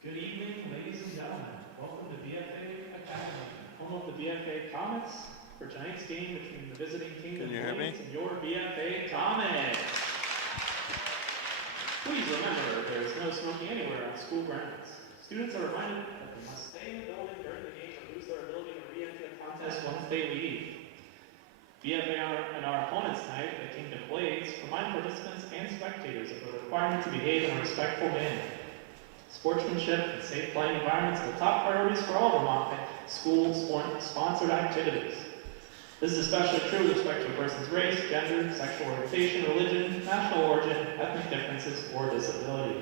Good evening, ladies and gentlemen. Welcome to BFA Academy, home of the BFA Comets, for tonight's game between the visiting Kingdom Blades and your BFA Comet. Please remember, there is no smoking anywhere on school grounds. Students are reminded that they must stay in the building during the game or lose their ability to re-enter the contest once they leave. BFA and our opponents tonight, the Kingdom Blades, remind participants and spectators of the requirement to behave in a respectful manner. Sportsmanship and safe playing environments are the top priorities for all Vermont school-sponsored activities. This is especially true with respect to a person's race, gender, sexual orientation, religion, national origin, ethnic differences, or disability.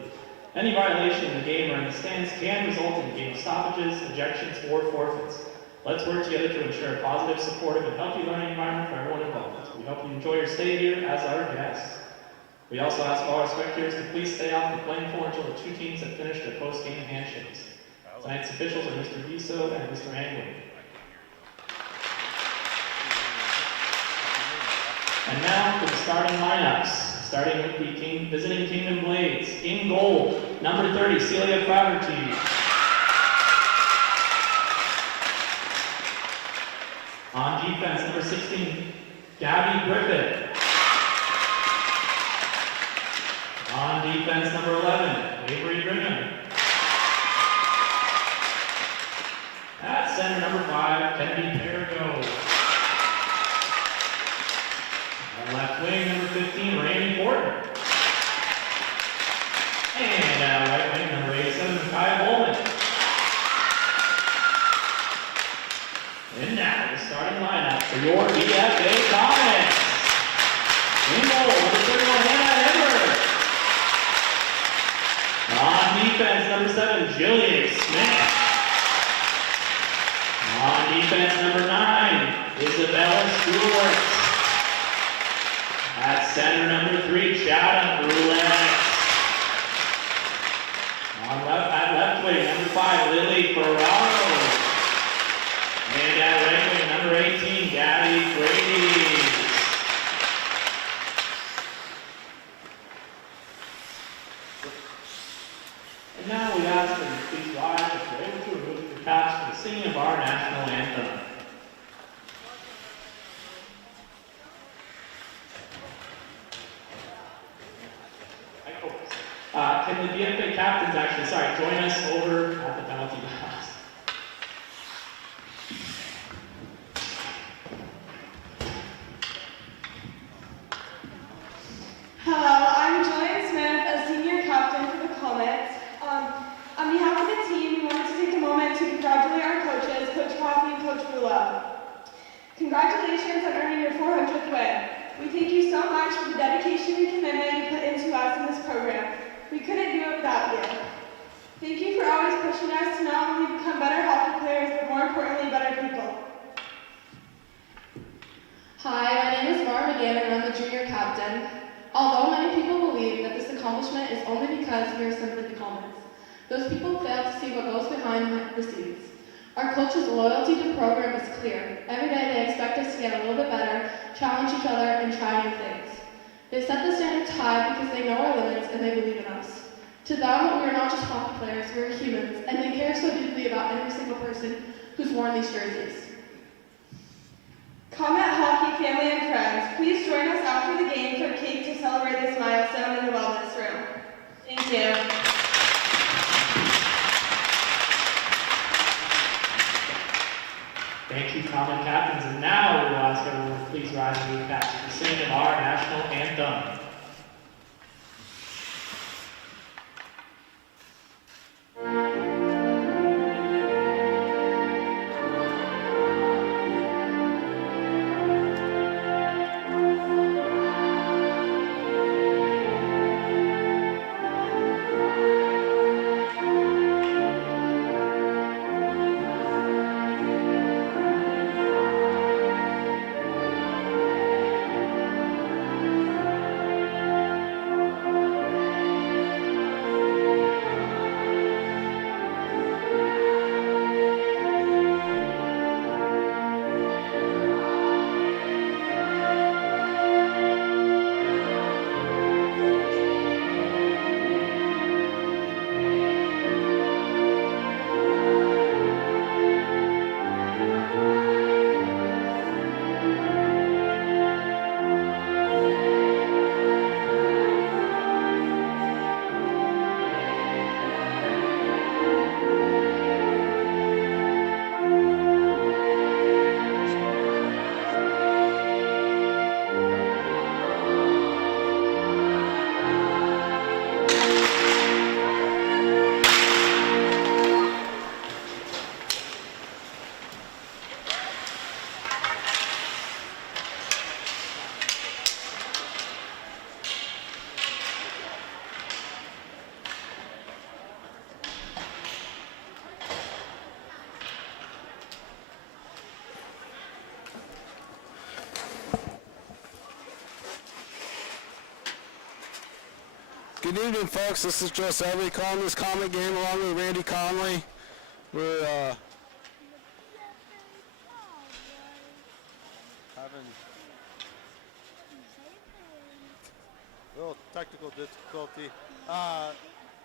Any violation in the game or in the stands can result in game stoppages, ejections, or forfeits. Let's work together to ensure a positive, supportive, and healthy learning environment for everyone involved. We hope you enjoy your stay here as our guests. We also ask all our spectators to please stay off the playing floor until the two teams have finished their post-game handshakes. Tonight's officials are Mr. Viso and Mr. Anglin. And now for the starting lineups, starting with the visiting Kingdom Blades. In goal, number 30, Celia Faberty. On defense, number 16, Gabby Griffith. On defense, number 11, Avery Brigham. At center, number 5, Kennedy Perigo. On left wing, number 15, Randy Porter. And right wing, number 87, Kyle Bowman. And now, the starting lineup for your BFA Comets. In goal, number 31, Hannah Edwards. On defense, number 7, Jillian Smith. On defense, number 9, Isabella Stewart. At center, number 3, Chad Roulette. At left wing, number 5, Lily Ferraro. And at right wing, number 18, Gabby Brady. And now we ask that you please rise if you're able to remove your caps for the singing of our national anthem. Can the BFA captains join us over at the penalty box? Hello, I'm Jillian Smith, a senior captain for the Comets. On behalf of the team, we wanted to take a moment to congratulate our coaches, Coach Coffey and Coach Rula. Congratulations on earning your 400th win. We thank you so much for the dedication and commitment you put into us in this program. We couldn't do it without you. Thank you for always pushing us to not only become better hockey players, but more importantly, better people. Hi, my name is Mara McGann and I'm the junior captain. Although many people believe that this accomplishment is only because we are simply the Comets, those people fail to see what goes behind the scenes. Our coach's loyalty to the program is clear. Every day they expect us to get a little bit better, challenge each other, and try new things. They set the standards high because they know our limits and they believe in us. To them, we are not just hockey players, we are humans, and they care so deeply about every single person who's worn these jerseys. Comet hockey family and friends, please join us after the game for cake to celebrate this milestone in the wellness room. Thank you. Thank you, Comet captains. And now we will ask everyone to please rise and move caps to the singing of our national anthem. Good evening, folks. This is Joe Selby calling this Comet game along with Randy Conley. We're having a little technical difficulty.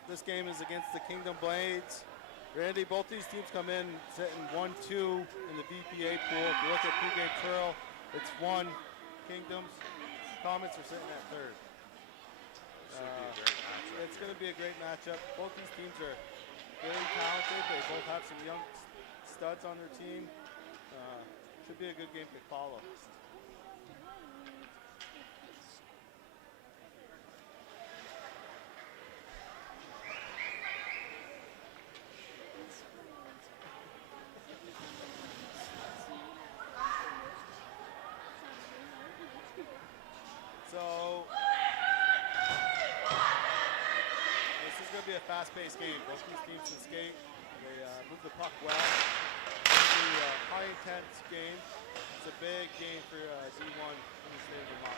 This game is against the Kingdom Blades. Randy, both these teams come in sitting 1-2 in the BPA pool. If you look at pregame twirl, it's 1 Kingdoms. Comets are sitting at 3rd. It's going to be a great matchup. Both these teams are very talented. They both have some young studs on their team. Should be a good game to follow. So this is going to be a fast-paced game. Both these teams can skate. They move the puck well. It's a high-intense game. It's a big game for D1 in the state of Vermont.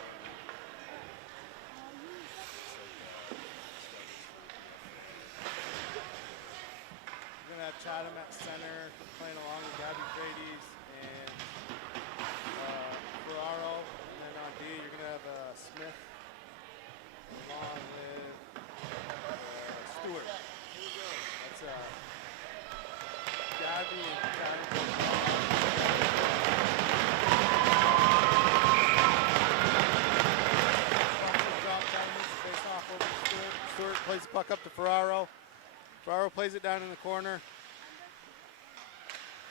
We're going to have Chatham at center, playing along with Gabby Frades and Ferraro. And then on D, you're going to have Smith along with Stewart. That's Gabby and Stewart plays the puck up to Ferraro. Ferraro plays it down in the corner.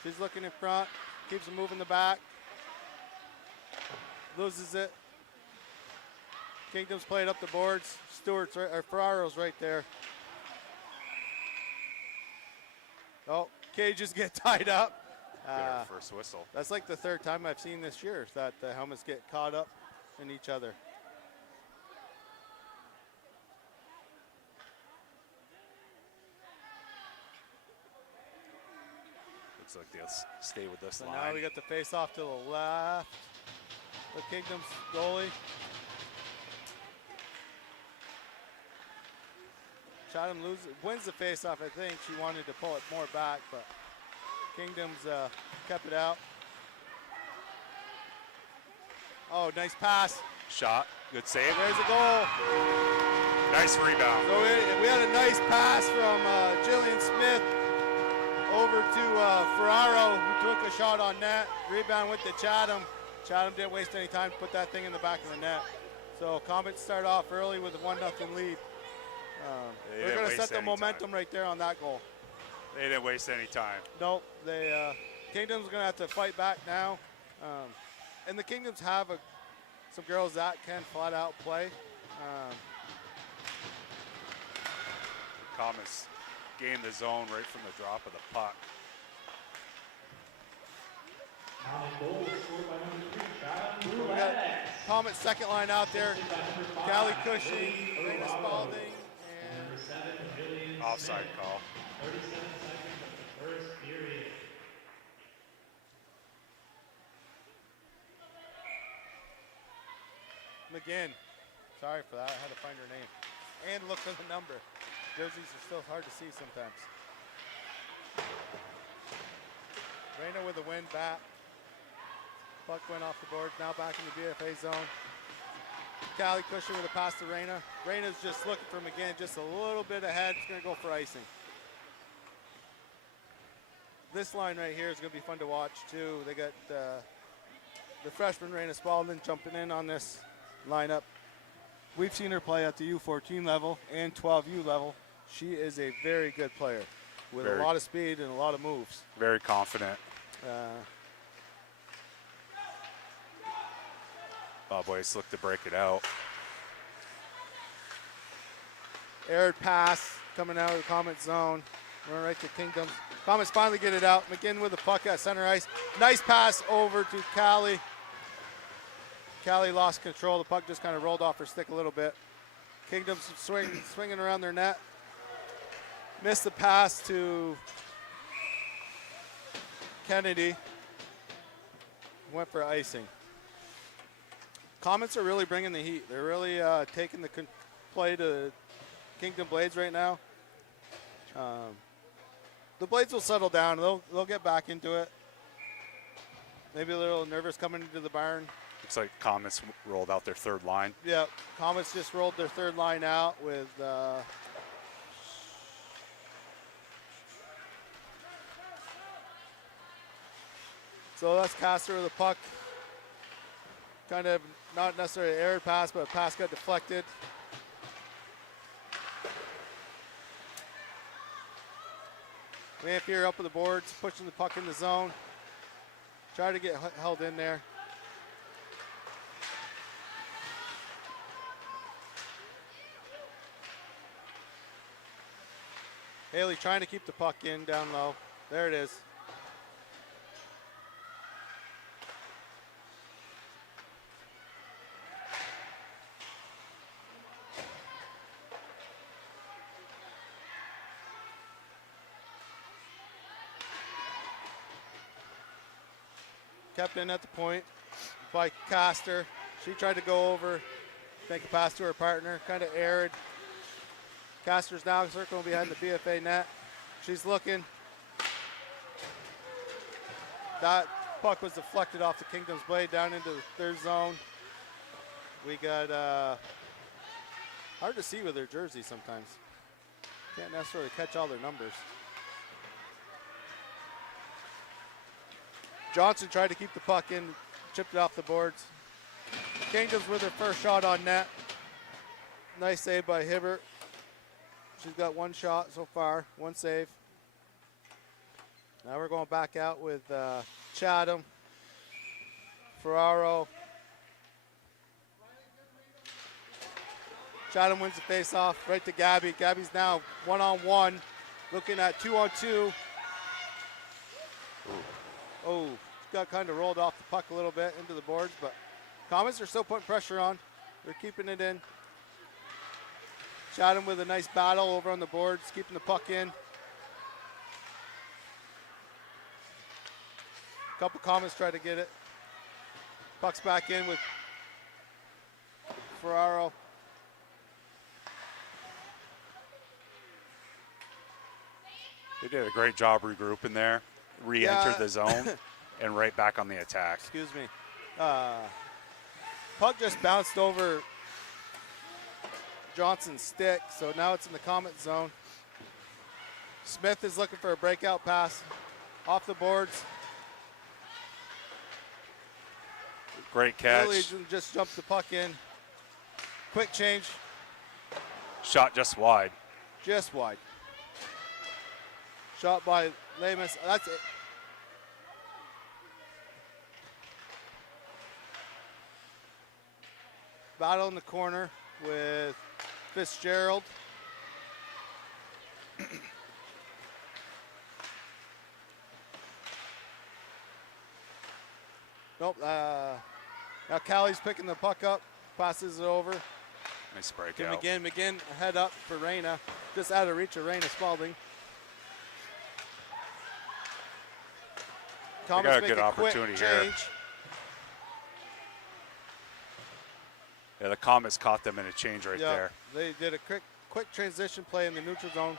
She's looking in front, keeps it moving the back. Loses it. Kingdom's played up the boards. Stewart's right, or Ferraro's right there. Oh, cages get tied up. First whistle. That's like the 3rd time I've seen this year that the helmets get caught up in each other. Looks like they'll stay with this So line. now we got the face off to the left. The Kingdom's goalie. Chatham wins the face-off, I think. She wanted to pull it more back, but Kingdom's kept it out. Oh, nice pass. Shot. Good save. There's a goal. Nice rebound. So we had a nice pass from Jillian Smith over to Ferraro, who took a shot on net. Rebound went to Chatham. Chatham didn't waste any time to put that thing in the back of the net. So Comets start off early with a 1-0 lead. They're going to set the momentum right there on that goal. They didn't waste any time. Nope. Kingdom's going to have to fight back now. And the Kingdoms have some girls that can flat out play. Comets gained the zone right from the drop of the puck. We got Comet's second line out there. Callie Cushing, Raina Spalding, and Offside call. 37 seconds of the first period. McGinn. Sorry for that. I had to find her name. And look for the number. Jerseys are still hard to see sometimes. Raina with a win back. Puck went off the board. Now back in the BFA zone. Callie Cushing with a pass to Raina. Raina's just looking for McGinn, just a little bit ahead. It's going to go for icing. This line right here is going to be fun to watch too. They got the freshman Raina Spalding jumping in on this lineup. We've seen her play at the U14 level and 12U level. She is a very good player with a lot of speed and a lot of moves. Very confident. Bobwhite look to break it out. Aired pass coming out of the Comet zone. Run right to Kingdoms. Comets finally get it out. McGinn with the puck at center ice. Nice pass over to Callie. Callie lost control. The puck just kind of rolled off her stick a little bit. Kingdoms swinging around their net. Missed the pass to Kennedy. Went for icing. Comets are really bringing the heat. They're really taking the play to Kingdom Blades right now. The Blades will settle down. They'll get back into it. Maybe a little nervous coming into the barn. Looks like Comets rolled out their third line. Yeah, Comets just rolled their third line out with so that's Castor with the puck. Kind of not necessarily an aired pass, but a pass got deflected. Lampier up with the boards, pushing the puck in the zone. Try to get held in there. Haley trying to keep the puck in down low. There it is. Kept in at the point by Castor. She tried to go over, make a pass to her partner, kind of aired. Castor's now circling behind the BFA net. She's looking. That puck was deflected off the Kingdom's blade down into the third zone. We got, hard to see with their jersey sometimes. Can't necessarily catch all their numbers. Johnson tried to keep the puck in, chipped it off the boards. Kingdoms with their first shot on net. Nice save by Hibbert. She's got one shot so far, one save. Now we're going back out with Chatham, Ferraro. Chatham wins the face-off right to Gabby. Gabby's now one-on-one, looking at two-on-two. Oh, got kind of rolled off the puck a little bit into the boards, but Comets are still putting pressure on. They're keeping it in. Chatham with a nice battle over on the boards, keeping the puck in. A couple Comets try to get it. Puck's back in with Ferraro. They did a great job regrouping there, re-entered Yeah. the zone, and right back on the attack. Excuse me. Puck just bounced over Johnson's stick, so now it's in the Comet zone. Smith is looking for a breakout pass off the boards. Great catch. Lily just jumped the puck in. Quick change, Shot just wide. just wide. Shot by Lamus. That's it. Battle in the corner with Fitzgerald. Nope. Now Callie's picking the puck up, passes it over Nice to breakout. McGinn. McGinn head up for Reyna, just out of reach of Reyna Spalding. got Thomas a make good a quick opportunity here. change. Yeah, the Comets caught them in a change right Yeah, there. they did a quick transition play in the neutral zone.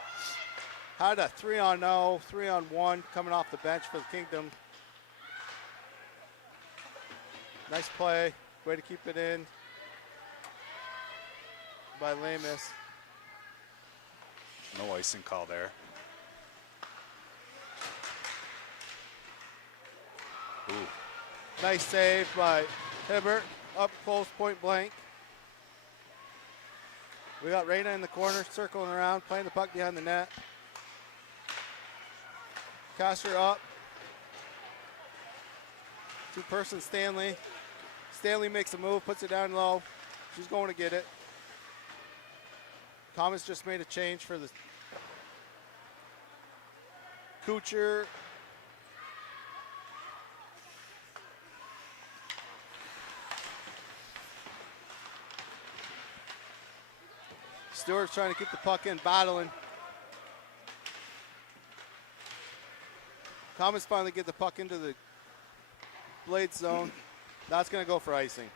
Had a 3-on-0, 3-on-1 coming off the bench for the Kingdom. Nice play, way to keep it in by Lamus. No icing call there. Ooh, Nice save by Hibbert, up close, point blank. We got Reyna in the corner, circling around, playing the puck behind the net. Castor up. Two-person Stanley. Stanley makes a move, puts it down low. She's going to get it. Thomas just made a change for the Kucher. Stewart's trying to keep the puck in, battling. Thomas finally get the puck into the blade zone. That's going to go for icing.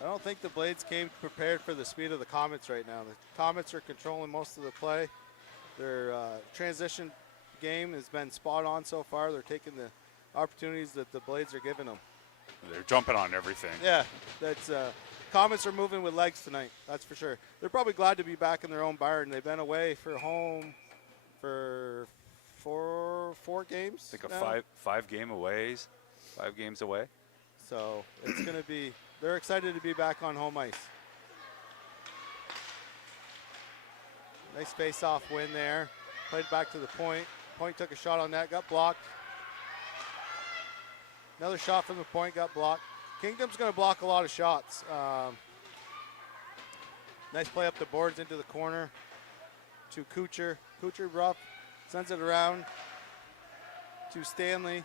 I don't think the Blades came prepared for the speed of the Comets right now. The Comets are controlling most of the play. Their transition game has been spot on so far. They're taking the opportunities that the Blades are giving them. They're jumping on everything. Yeah, that's Comets are moving with legs tonight. That's for sure. They're probably glad to be back in their own barn. They've been away for home for four games. I think now. a five games away. So it's going to be. They're excited to be back on home ice. Nice face-off win there. Played back to the point. Point took a shot on that, got blocked. Another shot from the point, got blocked. Kingdom's going to block a lot of shots. Nice play up the boards into the corner to Kucher. Kucher rough, sends it around to Stanley.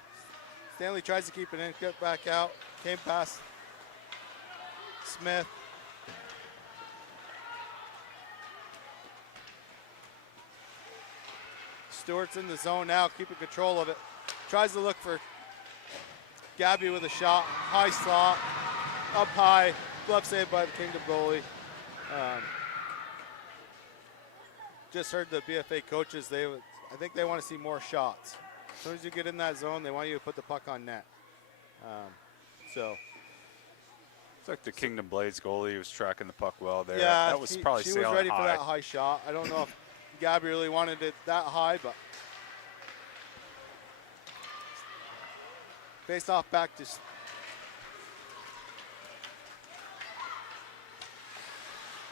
Stanley tries to keep it in, get back out. Came past Smith. Stewart's in the zone now, keeping control of it. Tries to look for Gabby with a shot. High slot, up high. Glove saved by the Kingdom goalie. Just heard the BFA coaches, I think they want to see more shots. As soon as you get in that zone, they want you to put the puck on net. It's like the Kingdom Blades goalie was tracking the puck well there. Yeah, that was probably she was sailing ready high. for that high shot. I don't know if Gabby really wanted it that high, but face off back to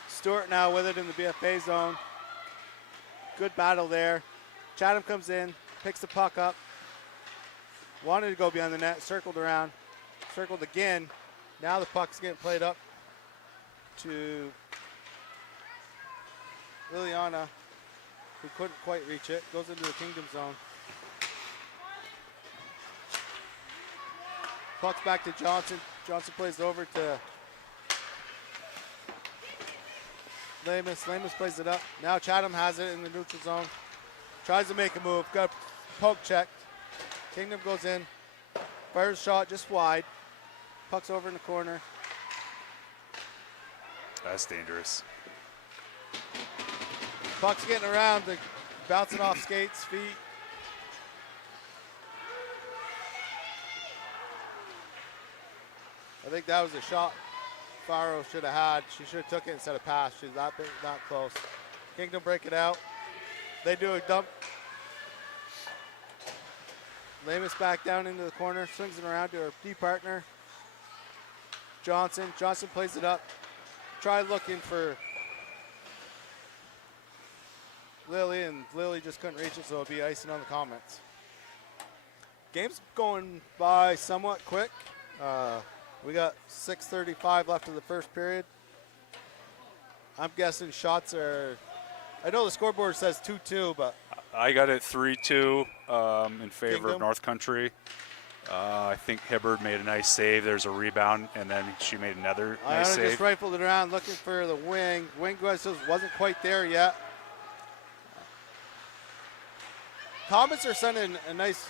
Stewart now with it in the BFA zone. Good battle there. Chatham comes in, picks the puck up. Wanted to go behind the net, circled around, circled again. Now the puck's getting played up to Liliana, who couldn't quite reach it. Goes into the Kingdom zone. Puck's back to Johnson. Johnson plays it over to Lamus. Lamus plays it up. Now Chatham has it in the neutral zone. Tries to make a move. Got a poke check. Kingdom goes in. Fires shot just wide. Puck's over in the corner. That's dangerous. Puck's getting around. Bouncing off skates, feet. I think that was a shot Faro should have had. She should have took it instead of passed. She's that big, that close. Kingdom break it out. They do a dump. Lamus back down into the corner, swings it around to her D partner. Johnson. Johnson plays it up. Try looking for Lily, and Lily just couldn't reach it, so it'll be icing on the Comets. Game's going by somewhat quick. We got 6:35 left of the first period. I'm guessing shots are, I know the scoreboard says 2-2, but I got it 3-2 in favor Kingdom. of North Country. I think Hibbard made a nice save. There's a rebound, and then she made another nice Iona save. just rifled it around looking for the wing. Wing wasn't quite there yet. Comets are sending a nice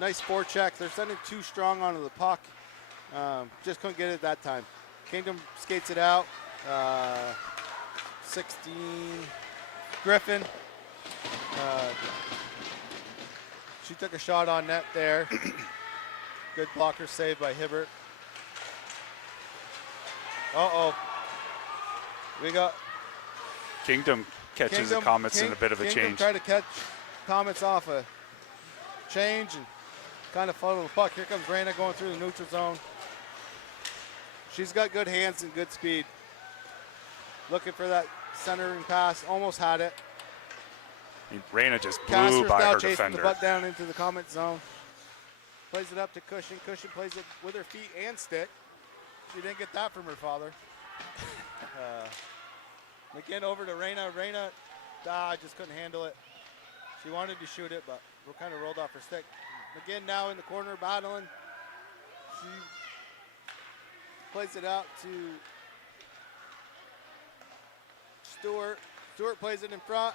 forecheck. They're sending too strong onto the puck. Just couldn't get it that time. Kingdom skates it out. 16. Griffin. She took a shot on net there. Good blocker save by Hibbert. Uh-oh. We got Kingdom catches the Comets in a bit of a Kingdom change. tried to catch Comets off a change and kind of funnel the puck. Here comes Raina going through the neutral zone. She's got good hands and good speed. Looking for that centering pass. Almost had it. Raina just blew Castor's by now her chasing defender. the puck down into the Comet zone. Plays it up to Cushing. Cushing plays it with her feet and stick. She didn't get that from her father. McGinn over to Raina. Raina just couldn't handle it. She wanted to shoot it, but kind of rolled off her stick. McGinn now in the corner battling. She plays it out to Stewart. Stewart plays it in front.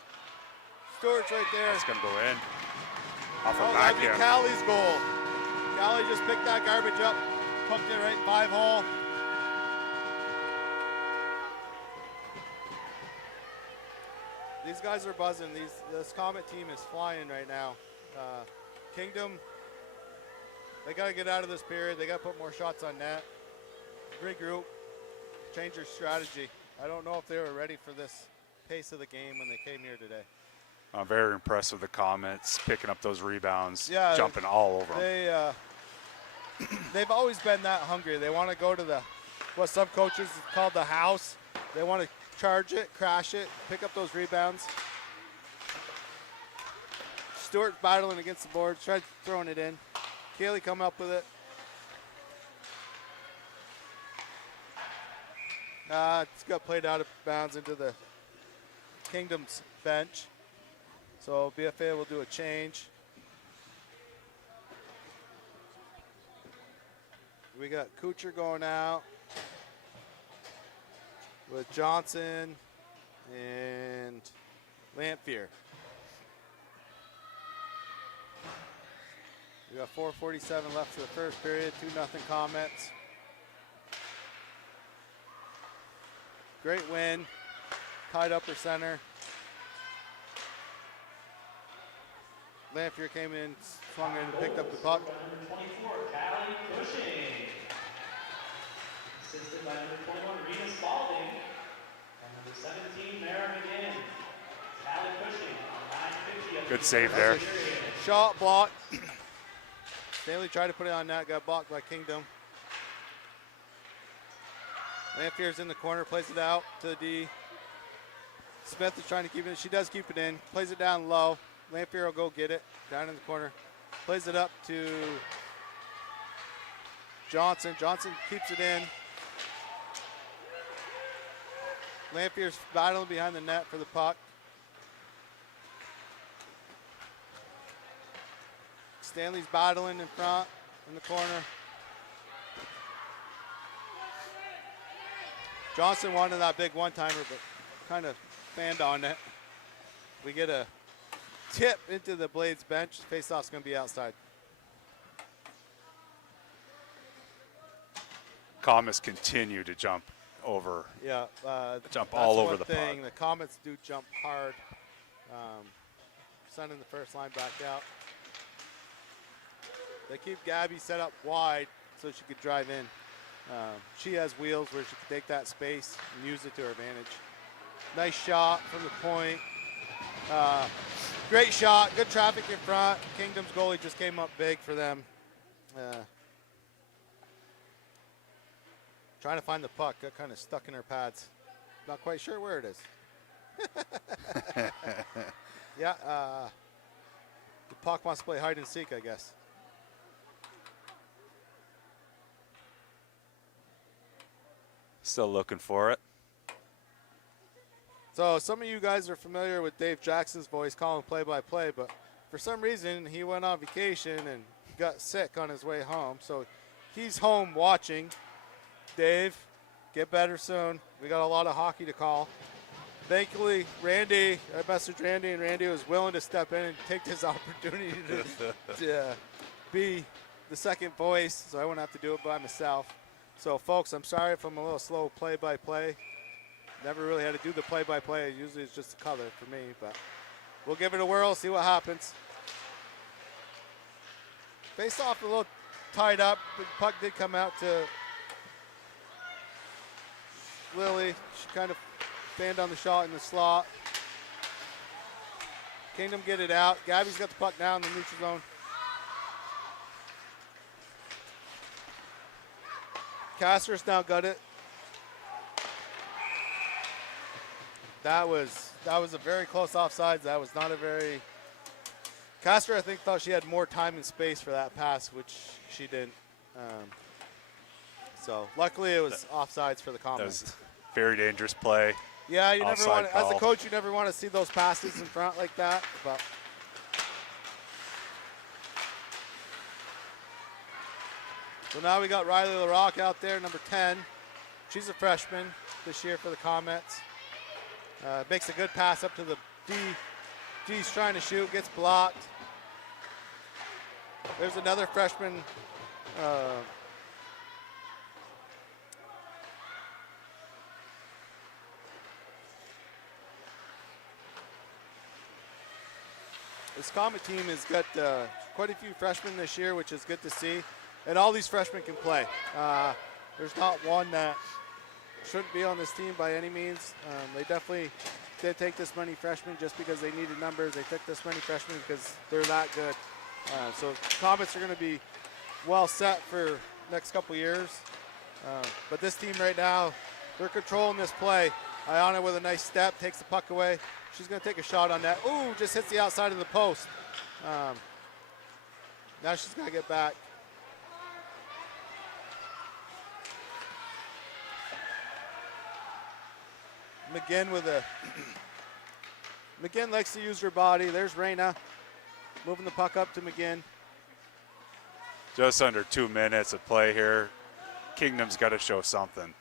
Stewart's right there. That's going to go in. Off Oh, a that'd be backhand. Callie's goal. Callie just picked that garbage up, pumped it right 5 hole. These guys are buzzing. This Comet team is flying right now. Kingdom, they got to get out of this period. They got to put more shots on net. Regroup, change their strategy. I don't know if they were ready for this pace of the game when they came here today. I'm very impressed with the Comets picking up those rebounds, Yeah, jumping all over them. They've always been that hungry. They want to go to what some coaches call the house. They want to charge it, crash it, pick up those rebounds. Stewart battling against the boards, tried throwing it in. Kaylee come up with it. It's got played out of bounds into the Kingdom's bench. So BFA will do a change. We got Kuchar going out with Johnson and Lamphere. We got 4:47 left for the first period, 2-0 Comets. Great win, tied upper center. Lamphere came in, swung in, and picked up the puck. Number 24, Callie Cushing. Assisted by number 21, Rita Spalding. And number 17, Mara McGinn. Callie Cushing on 9:50. Good save there. Shot blocked. Stanley tried to put it on net, got blocked by Kingdom. Lamphere's in the corner, plays it out to the D. Smith is trying to keep it. She does keep it in. Plays it down low. Lamphere will go get it down in the corner. Plays it up to Johnson. Johnson keeps it in. Lamphere's battling behind the net for the puck. Stanley's battling in front in the corner. Johnson wanted that big one-timer, but kind of fanned on it. We get a tip into the Blades bench. Face-off's going to be outside. Comets continue to jump over. Yeah, Jump that's all over one the thing. puck. The Comets do jump hard. Sending the first line back out. They keep Gabby set up wide so she could drive in. She has wheels where she can take that space and use it to her advantage. Nice shot from the point. Great shot, good traffic in front. Kingdom's goalie just came up big for them. Trying to find the puck, got kind of stuck in her pads. Not quite sure where it is. Yeah, the puck wants to play hide and seek, I guess. Still looking for it. So some of you guys are familiar with Dave Jackson's voice calling play-by-play, but for some reason he went on vacation and got sick on his way home. So he's home watching. Dave, get better soon. We got a lot of hockey to call. Thankfully, Randy, I messaged Randy, and Randy was willing to step in and take this opportunity to be the second voice, so I wouldn't have to do it by myself. So, folks, I'm sorry if I'm a little slow play-by-play. Never really had to do the play-by-play. Usually it's just a color for me, but we'll give it a whirl, see what happens. Face-off a little tied up, but the puck did come out to Lily. She kind of fanned on the shot in the slot. Kingdom get it out. Gabby's got the puck down in the neutral zone. Castor's now got it. That was a very close offsides. That was not a very. Castor, I think, thought she had more time and space for that pass, which she didn't. So luckily, it was offsides for the That Comets. was a very dangerous play. Yeah, you never Offside want to, as a call. coach, you never want to see those passes in front like that. But so now we got Riley LaRock out there, number 10. She's a freshman this year for the Comets. Makes a good pass up to the D. D's trying to shoot, gets blocked. There's another freshman. This Comet team has got quite a few freshmen this year, which is good to see. And all these freshmen can play. There's not one that shouldn't be on this team by any means. They definitely did take this many freshmen just because they needed numbers. They took this many freshmen because they're that good. So Comets are going to be well set for next couple years. But this team right now, they're controlling this play. Ayana with a nice step, takes the puck away. She's going to take a shot on that. Ooh, just hits the outside of the post. Now she's going to get back. McGinn with a McGinn likes to use her body. There's Reyna moving the puck up to McGinn. Just under 2 minutes of play here. Kingdom's got to show something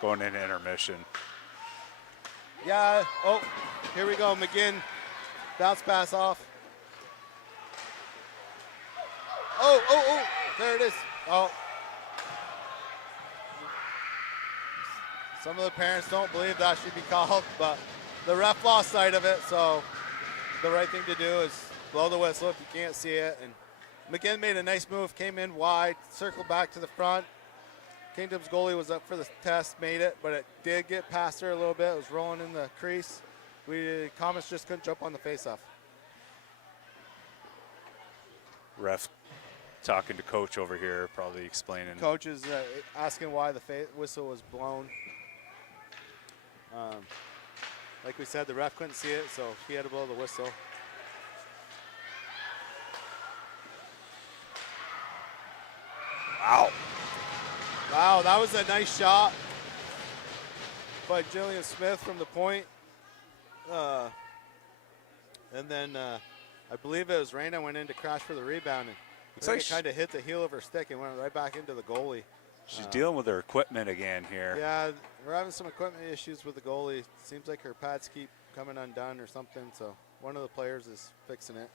going into intermission. Yeah, oh, here we go. McGinn, bounce pass off. Oh, there it is. Oh. Some of the parents don't believe that should be called, but the ref lost sight of it, so the right thing to do is blow the whistle if you can't see it. And McGinn made a nice move, came in wide, circled back to the front. Kingdom's goalie was up for the test, made it, but it did get past her a little bit. It was rolling in the crease. Comets just couldn't jump on the faceoff. Ref talking to coach over here, probably explaining. Coach is asking why the whistle was blown. Like we said, the ref couldn't see it, so he had to blow the whistle. Wow. Wow, that was a nice shot by Jillian Smith from the point. And then I believe it was Reyna went in to crash for the rebound. And Looks like it kind of hit the heel of her stick and went right back into the goalie. She's dealing with her equipment again here. Yeah, we're having some equipment issues with the goalie. Seems like her pads keep coming undone or something, so one of the players is fixing it.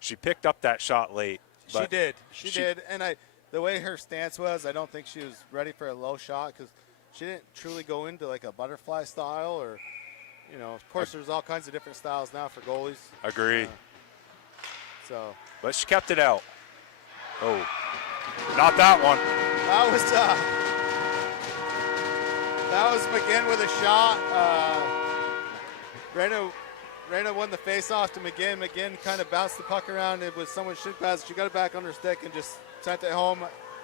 She picked up that shot late. She did. She did. And the way her stance was, I don't think she was ready for a low shot because she didn't truly go into like a butterfly style or, you know, of course there's all kinds of different styles now for goalies. Agree. But she kept it out. Oh, not that one. That was McGinn with a shot. Reyna won the face-off to McGinn. McGinn kind of bounced the puck around. It was someone's shin pass. She got it back on her stick and just sent it home.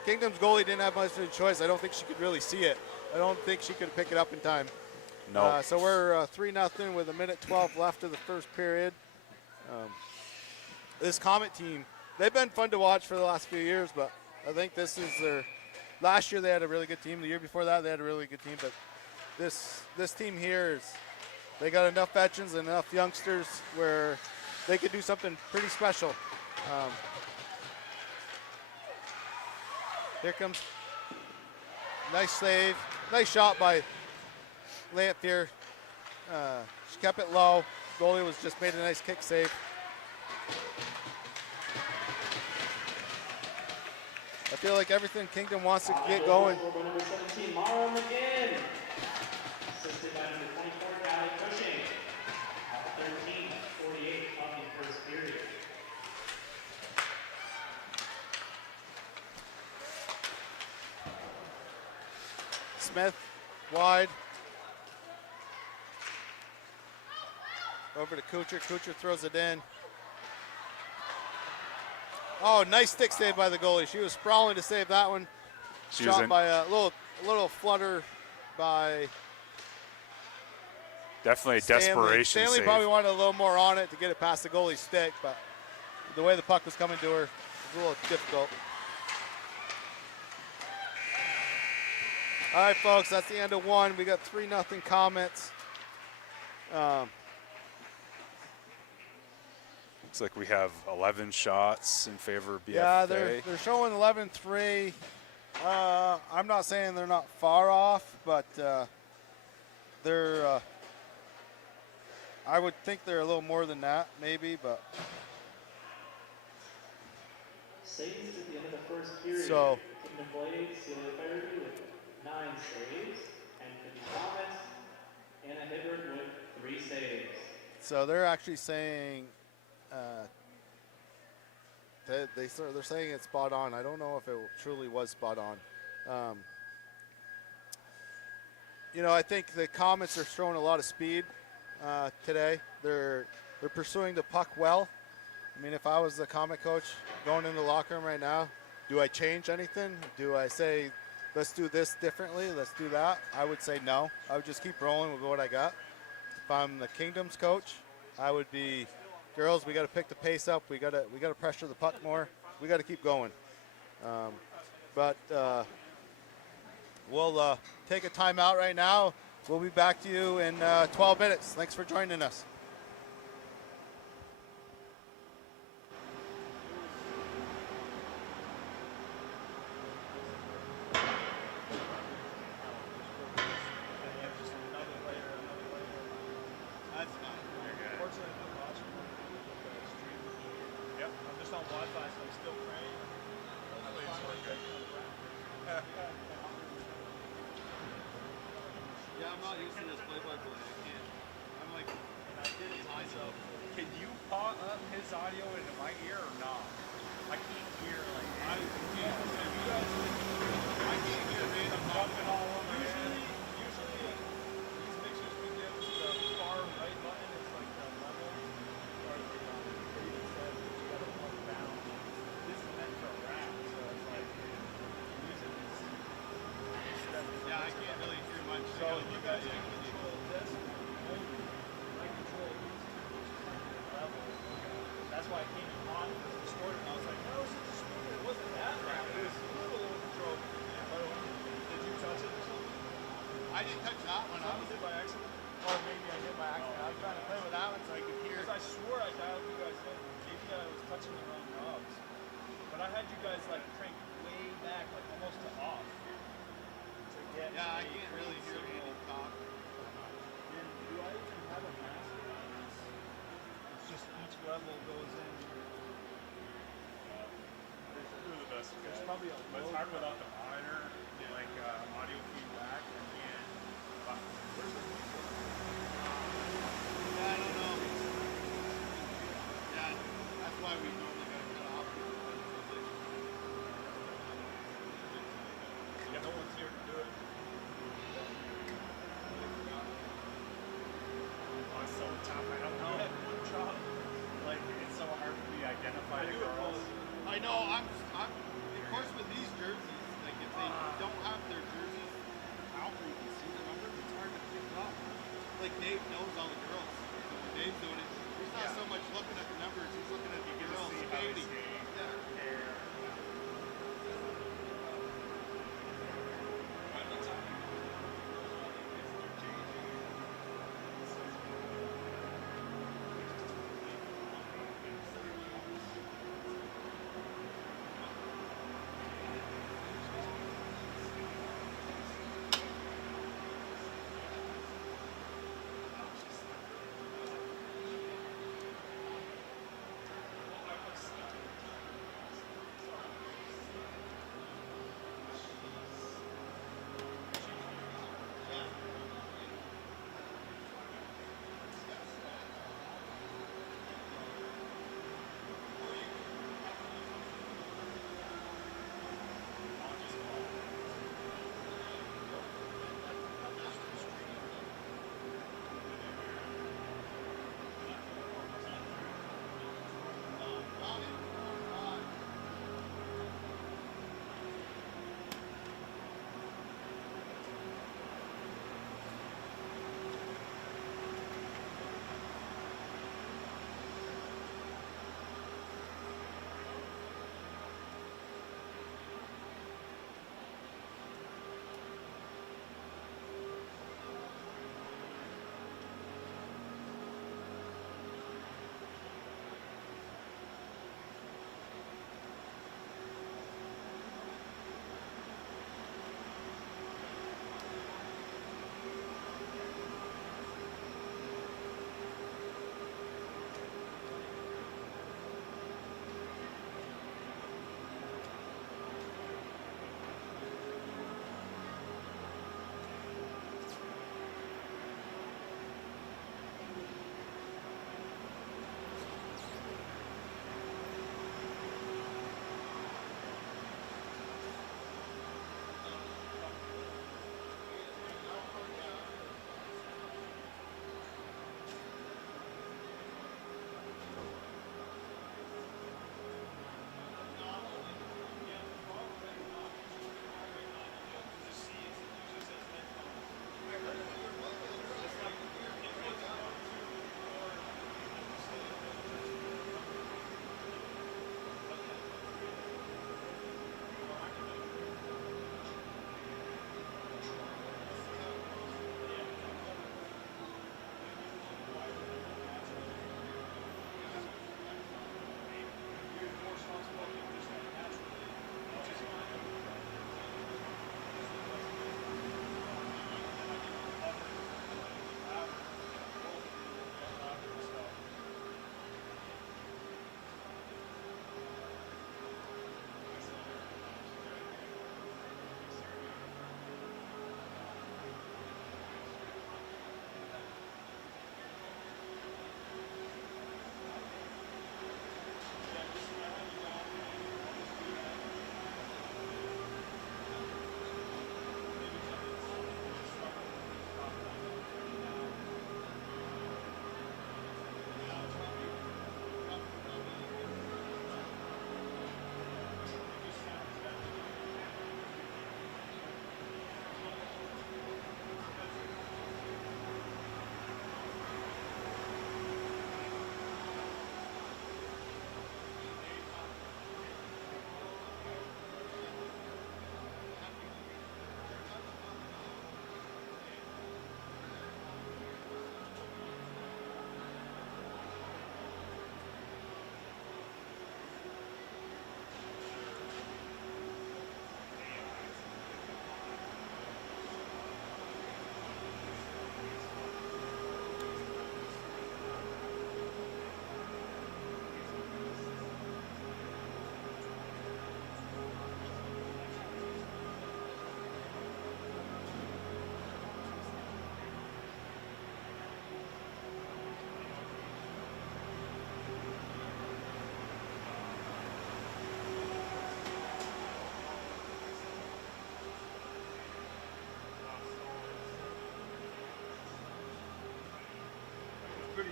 Kingdom's goalie didn't have much of a choice. I don't think she could really see it. I don't think she could pick it up in time. No. So we're 3-0 with 1:12 left of the first period. This Comet team, they've been fun to watch for the last few years, but I think this is their – last year they had a really good team. The year before that they had a really good team, but this team here is – they got enough veterans and enough youngsters where they could do something pretty special. Here comes nice save, nice shot by Lamphere. She kept it low. Goalie was just made a nice kick save. I feel like everything Kingdom wants to get going. Number 17, Mara McGinn. Assisted by number 24, Allie Cushing. 13-48 on the first period. Smith, wide. Over to Kucher. Kucher throws it in. Oh, nice stick save by the goalie. She was sprawling to save that one. Shot by a little flutter by definitely a Stanley. desperation Stanley save. probably wanted a little more on it to get it past the goalie's stick, but the way the puck was coming to her, it was a little difficult. All right, folks, that's the end of one. We got 3-0 Comets. Looks like we have 11 shots in favor of BFA. Yeah, they're showing 11-3. I'm not saying they're not far off, but they're. I would think they're a little more than that, maybe, but. Saves at the end of the first period. So. Kingdom Blades, Celia Fairview with 9 saves, and for the Comets, Anna Hibbert with 3 saves. So they're actually saying they're saying it's spot on. I don't know if it truly was spot on. I think the Comets are showing a lot of speed today. They're pursuing the puck well. I mean, if I was the Comet coach going in the locker room right now, do I change anything? Do I say, let's do this differently, let's do that? I would say no. I would just keep rolling with what I got. If I'm the Kingdom's coach, I would be, girls, we got to pick the pace up. We got to pressure the puck more. We got to keep going. But we'll take a timeout right now. We'll be back to you in 12 minutes. Thanks for joining us. I didn't touch that one. I was it by accident. Or maybe I did by accident. I was trying to play with that one so I could hear. Because I swore I dialed you guys in. Maybe I was touching the wrong knobs. But I had you guys like crank way back, like almost to off. To get I can't really hear Andy talk. And do I even have a master on this? It's just each level goes in. You're the best guy. There's probably But it's hard without the monitor, like audio feedback. Yeah, I don't know. Yeah, that's why we normally got to cut off. Yeah, no one's here to do it. Oh, it's so tough. I don't know. Good job. Like, it's so hard to be identified as girls. I know. I'm. Of course, with these jerseys, like if they don't have their jerseys out where you can see the numbers, it's hard to pick up. Like Dave knows all the girls. So when Dave's doing it, he's not so much looking at the numbers, he's looking at the girls skating.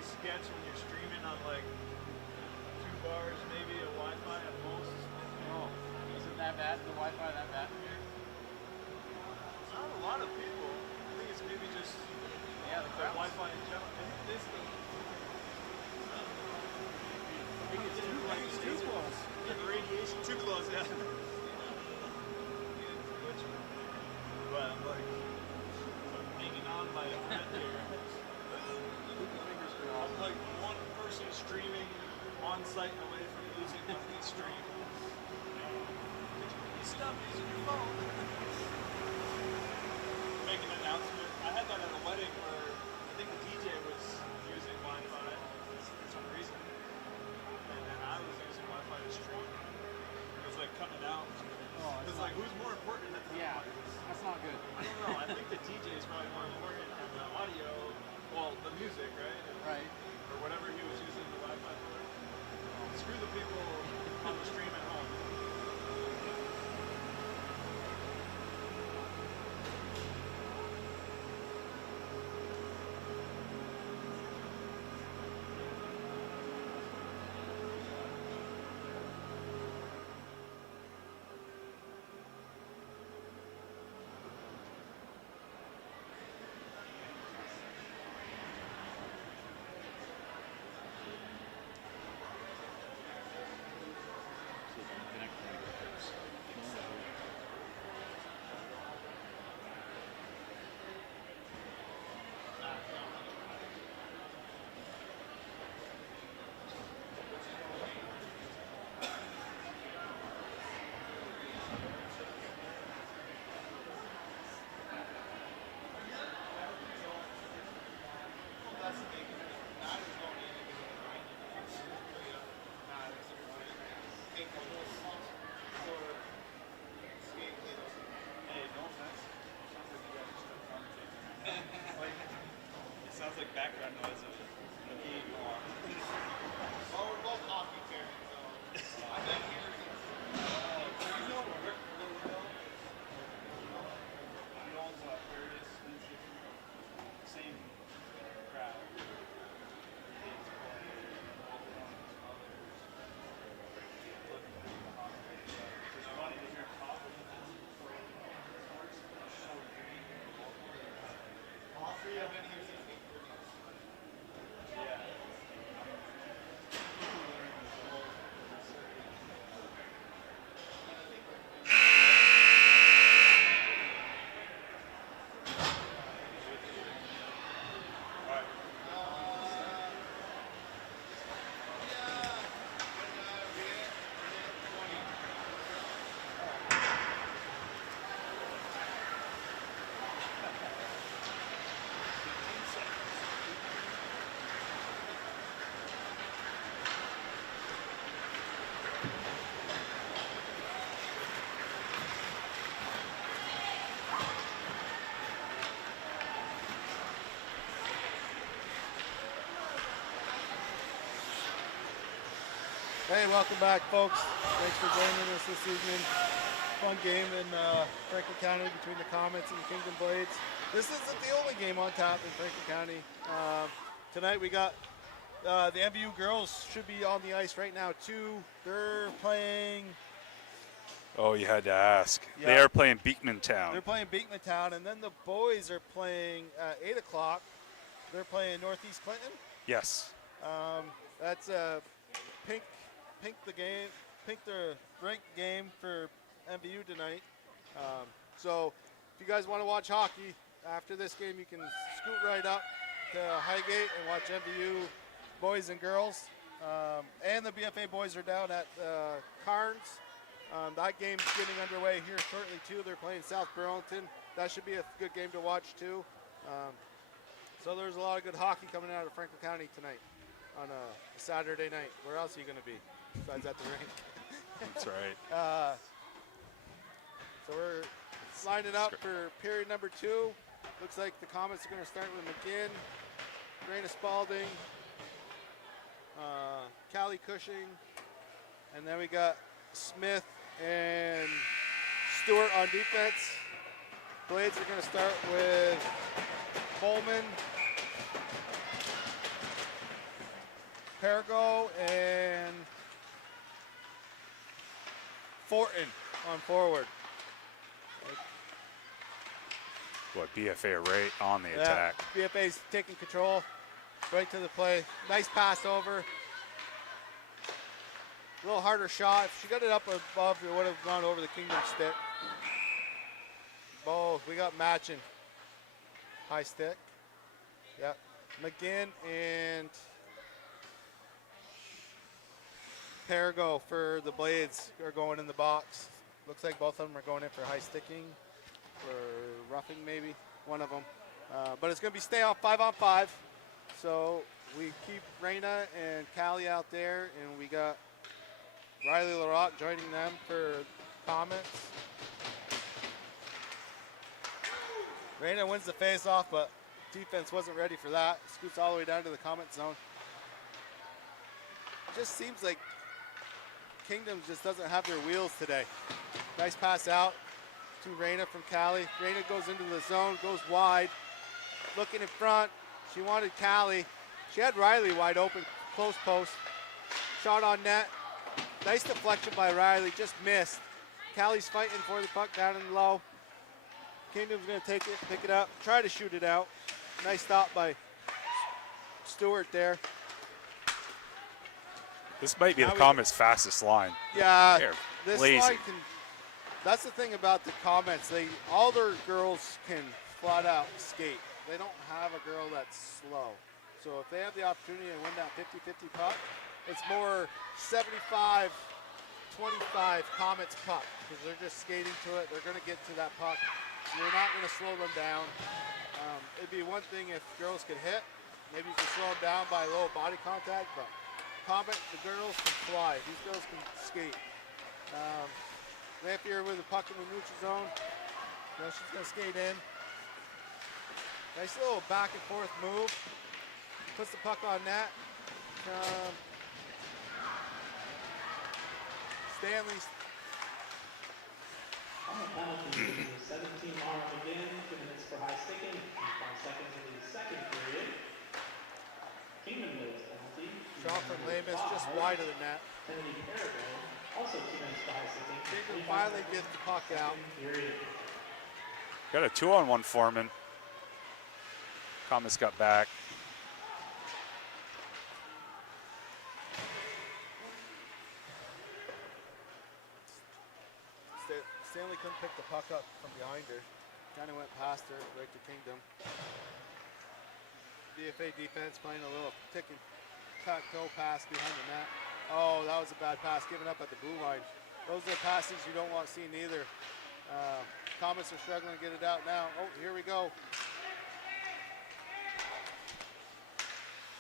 pretty sketch when you're streaming on like 2 bars, maybe a Wi-Fi at most. Oh, is it that bad? The Wi-Fi that bad here? Not a lot of people. I think it's maybe just Yeah, the crowd. Wi-Fi in general. It is the I think it's too close. yeah, the radiation too close. Yeah. But I'm like, I'm hanging on by a thread here. I'm like one person streaming on site away from losing complete stream. Stop using your phone. Make an announcement. I had that at a wedding where I think the DJ was using Wi-Fi for some reason, and then I was using Wi-Fi to stream. It was like cutting out. Oh, It was like, who's more important at the Yeah, time? that's not good. I don't know. I think the DJ is probably more important than the audio. Well, the music, right? Right. Or whatever he was using the Wi-Fi for. Screw the people on the stream at home. Hey, no offense. It sounds like background noise of a game on. Well, we're both hockey fans, so I'm not here. You know Rick Lilwell? He owns Paradise Institute. Same crowd. Kids play, others. It's funny to hear talk with them. So unique. All three of any of these things. Yeah. Hey, welcome back, folks. Thanks for joining us this evening. Fun game in Franklin County between the Comets and the Kingdom Blades. This isn't the only game on tap in Franklin County. Tonight we got the MVU girls should be on the ice right now too. They're playing. Oh, you had to ask. Yeah. They are playing Beekman Town. They're playing Beekman, and then the boys are playing at 8 o'clock. They're playing Northeast Clinton. Yes. That's Pink the ranked game for MVU tonight. So if you guys want to watch hockey after this game, you can scoot right up to Highgate and watch MVU boys and girls. And the BFA boys are down at Carnes. That game's getting underway here shortly too. They're playing South Burlington. That should be a good game to watch too. So there's a lot of good hockey coming out of Franklin County tonight on a Saturday night. Where else are you going to be besides at the rink? That's right. So we're lining up for period number 2. Looks like the Comets are going to start with McGinn, Raina Spalding, Callie Cushing, and then we got Smith and Stewart on defense. Blades are going to start with Coleman, Pergo and Fortin on forward. What, BFA right on the attack. BFA's taking control right to the play. Nice pass over. A little harder shot. If she got it up above, it would have gone over the Kingdom stick. Both. We got matching. High stick. Yep. McGinn and Pergo for the blades are going in the box. Looks like both of them are going in for high sticking or roughing, maybe one of them. But it's going to be stay on 5-on-5. So we keep Raina and Callie out there, and we got Riley LaRock joining them for Comets. Raina wins the face-off, but defense wasn't ready for that. Scoots all the way down to the Comet zone. Just seems like Kingdom just doesn't have their wheels today. Nice pass out to Raina from Callie. Raina goes into the zone, goes wide. Looking in front, she wanted Callie. She had Riley wide open, close post. Shot on net. Nice deflection by Riley, just missed. Callie's fighting for the puck down in low. Kingdom's gonna take it, pick it up, try to shoot it out. Nice stop by Stewart there. This might be the Comets' fastest line. Yeah, They're this lazy. line can, that's the thing about the Comets. All their girls can flat out skate. They don't have a girl that's slow. So if they have the opportunity to win that 50-50 puck, it's more 75-25 Comets puck because they're just skating to it. They're going to get to that puck. You're not going to slow them down. It'd be one thing if girls could hit. Maybe you can slow them down by a little body contact, but Comet, the girls can fly. These girls can skate. Lampier with the puck in the neutral zone. Now she's going to skate in. Nice little back and forth move. Puts the puck on net. Stanley's. Penalty, 17 arm again, 2 minutes for high sticking, 5 seconds in the second period. Kingdom knows penalty. Shot from Lamus just wide of the net. Kennedy Pergo, also 2 minutes for high sticking. Kingdom finally gets the puck out. Period. Got a 2-on-1 foreman. Comets got back. Stanley couldn't pick the puck up from behind her. Kind of went past her, right to Kingdom. BFA defense playing a little tick and toe pass behind the net. Oh, that was a bad pass, given up at the blue line. Those are the passes you don't want seen either. Comets are struggling to get it out now. Oh, here we go.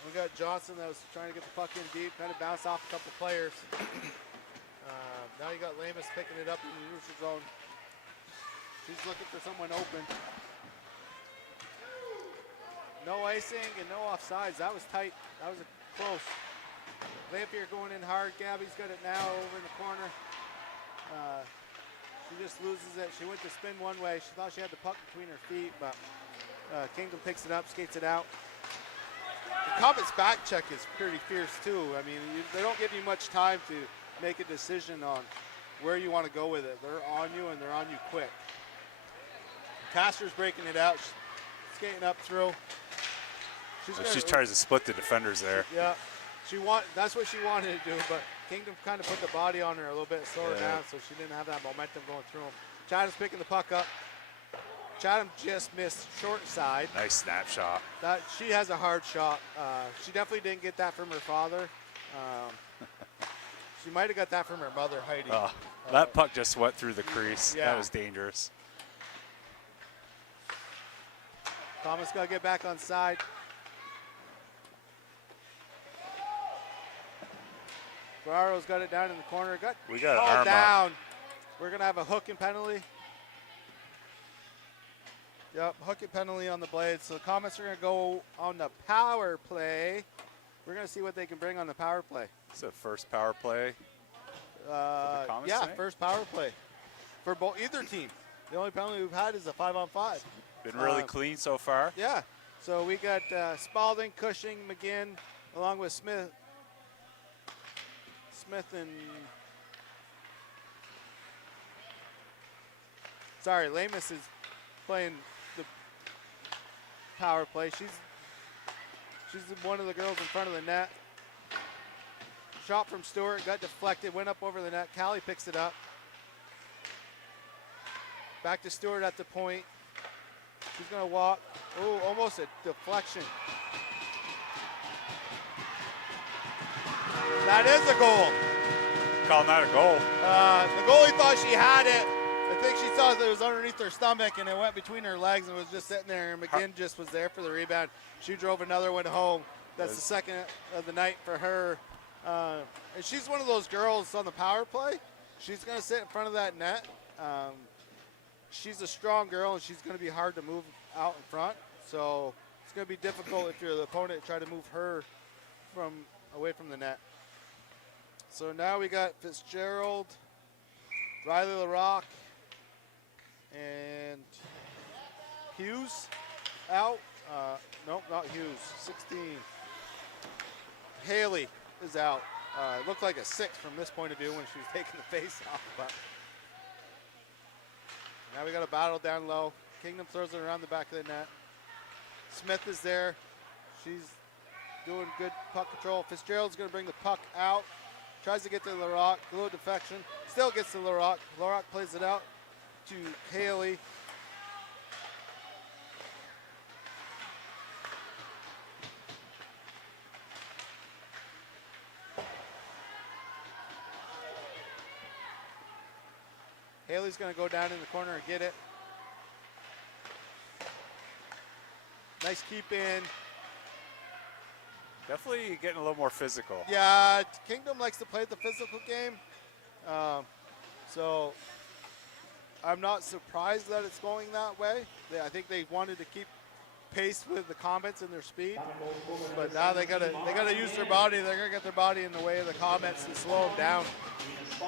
We got Johnson that was trying to get the puck in deep, kind of bounced off a couple players. Now you got Lamus picking it up in the neutral zone. She's looking for someone open. No icing and no offsides. That was tight. That was close. Lampier going in hard. Gabby's got it now over in the corner. She just loses it. She went to spin one way. She thought she had the puck between her feet, but Kingdom picks it up, skates it out. The Comets' back check is pretty fierce too. I mean, they don't give you much time to make a decision on where you want to go with it. They're on you and they're on you quick. Castor's breaking it out, skating up through. She tries to split the defenders there. Yeah, that's what she wanted to do, but Kingdom kind of put the body on her a little bit, slow her down, so she didn't have that momentum going through them. Chatham's picking the puck up. Chatham just missed short side. Nice snapshot. She has a hard shot. She definitely didn't get that from her father. She might have got that from her mother, Heidi. That puck just went through the crease. Yeah. That was dangerous. Thomas got to get back on side. Ferraro's got it down in the corner. We got an all arm down. up. We're going to have a hooking penalty. Yep, hooking penalty on the blades. So the Comets are going to go on the power play. We're going to see what they can bring on the power play. It's the first power play. Comets Yeah, tonight? first power play for either team. The only penalty we've had is a 5-on-5. Been really clean so far. Yeah. So we got Spalding, Cushing, McGinn, along with Smith, Smith and sorry, Lamus is playing the power play. She's one of the girls in front of the net. Shot from Stewart, got deflected, went up over the net. Callie picks it up. Back to Stewart at the point. She's gonna walk. Oh, almost a deflection. That is a goal. Calling that a goal. The goalie thought she had it. I think she saw that it was underneath her stomach and it went between her legs and was just sitting there. And McGinn just was there for the rebound. She drove another one home. That's the second of the night for her. And she's one of those girls on the power play. She's going to sit in front of that net. She's a strong girl and she's going to be hard to move out in front. So it's going to be difficult if you're the opponent to try to move her from away from the net. So now we got Fitzgerald, Riley LaRock, and Hughes out. Nope, not Hughes. 16. Haley is out. It looked like a 6 from this point of view when she was taking the face off. But now we got a battle down low. Kingdom throws it around the back of the net. Smith is there. She's doing good puck control. Fitzgerald's going to bring the puck out. Tries to get to LaRock. Little defection. Still gets to LaRock. LaRock plays it out to Haley. Haley's going to go down in the corner and get it. Nice keep in. Definitely getting a little more physical. Yeah, Kingdom likes to play the physical game. So I'm not surprised that it's going that way. I think they wanted to keep pace with the Comets and their speed. But now they gotta use their body. They're gonna get their body in the way of the Comets and slow them down.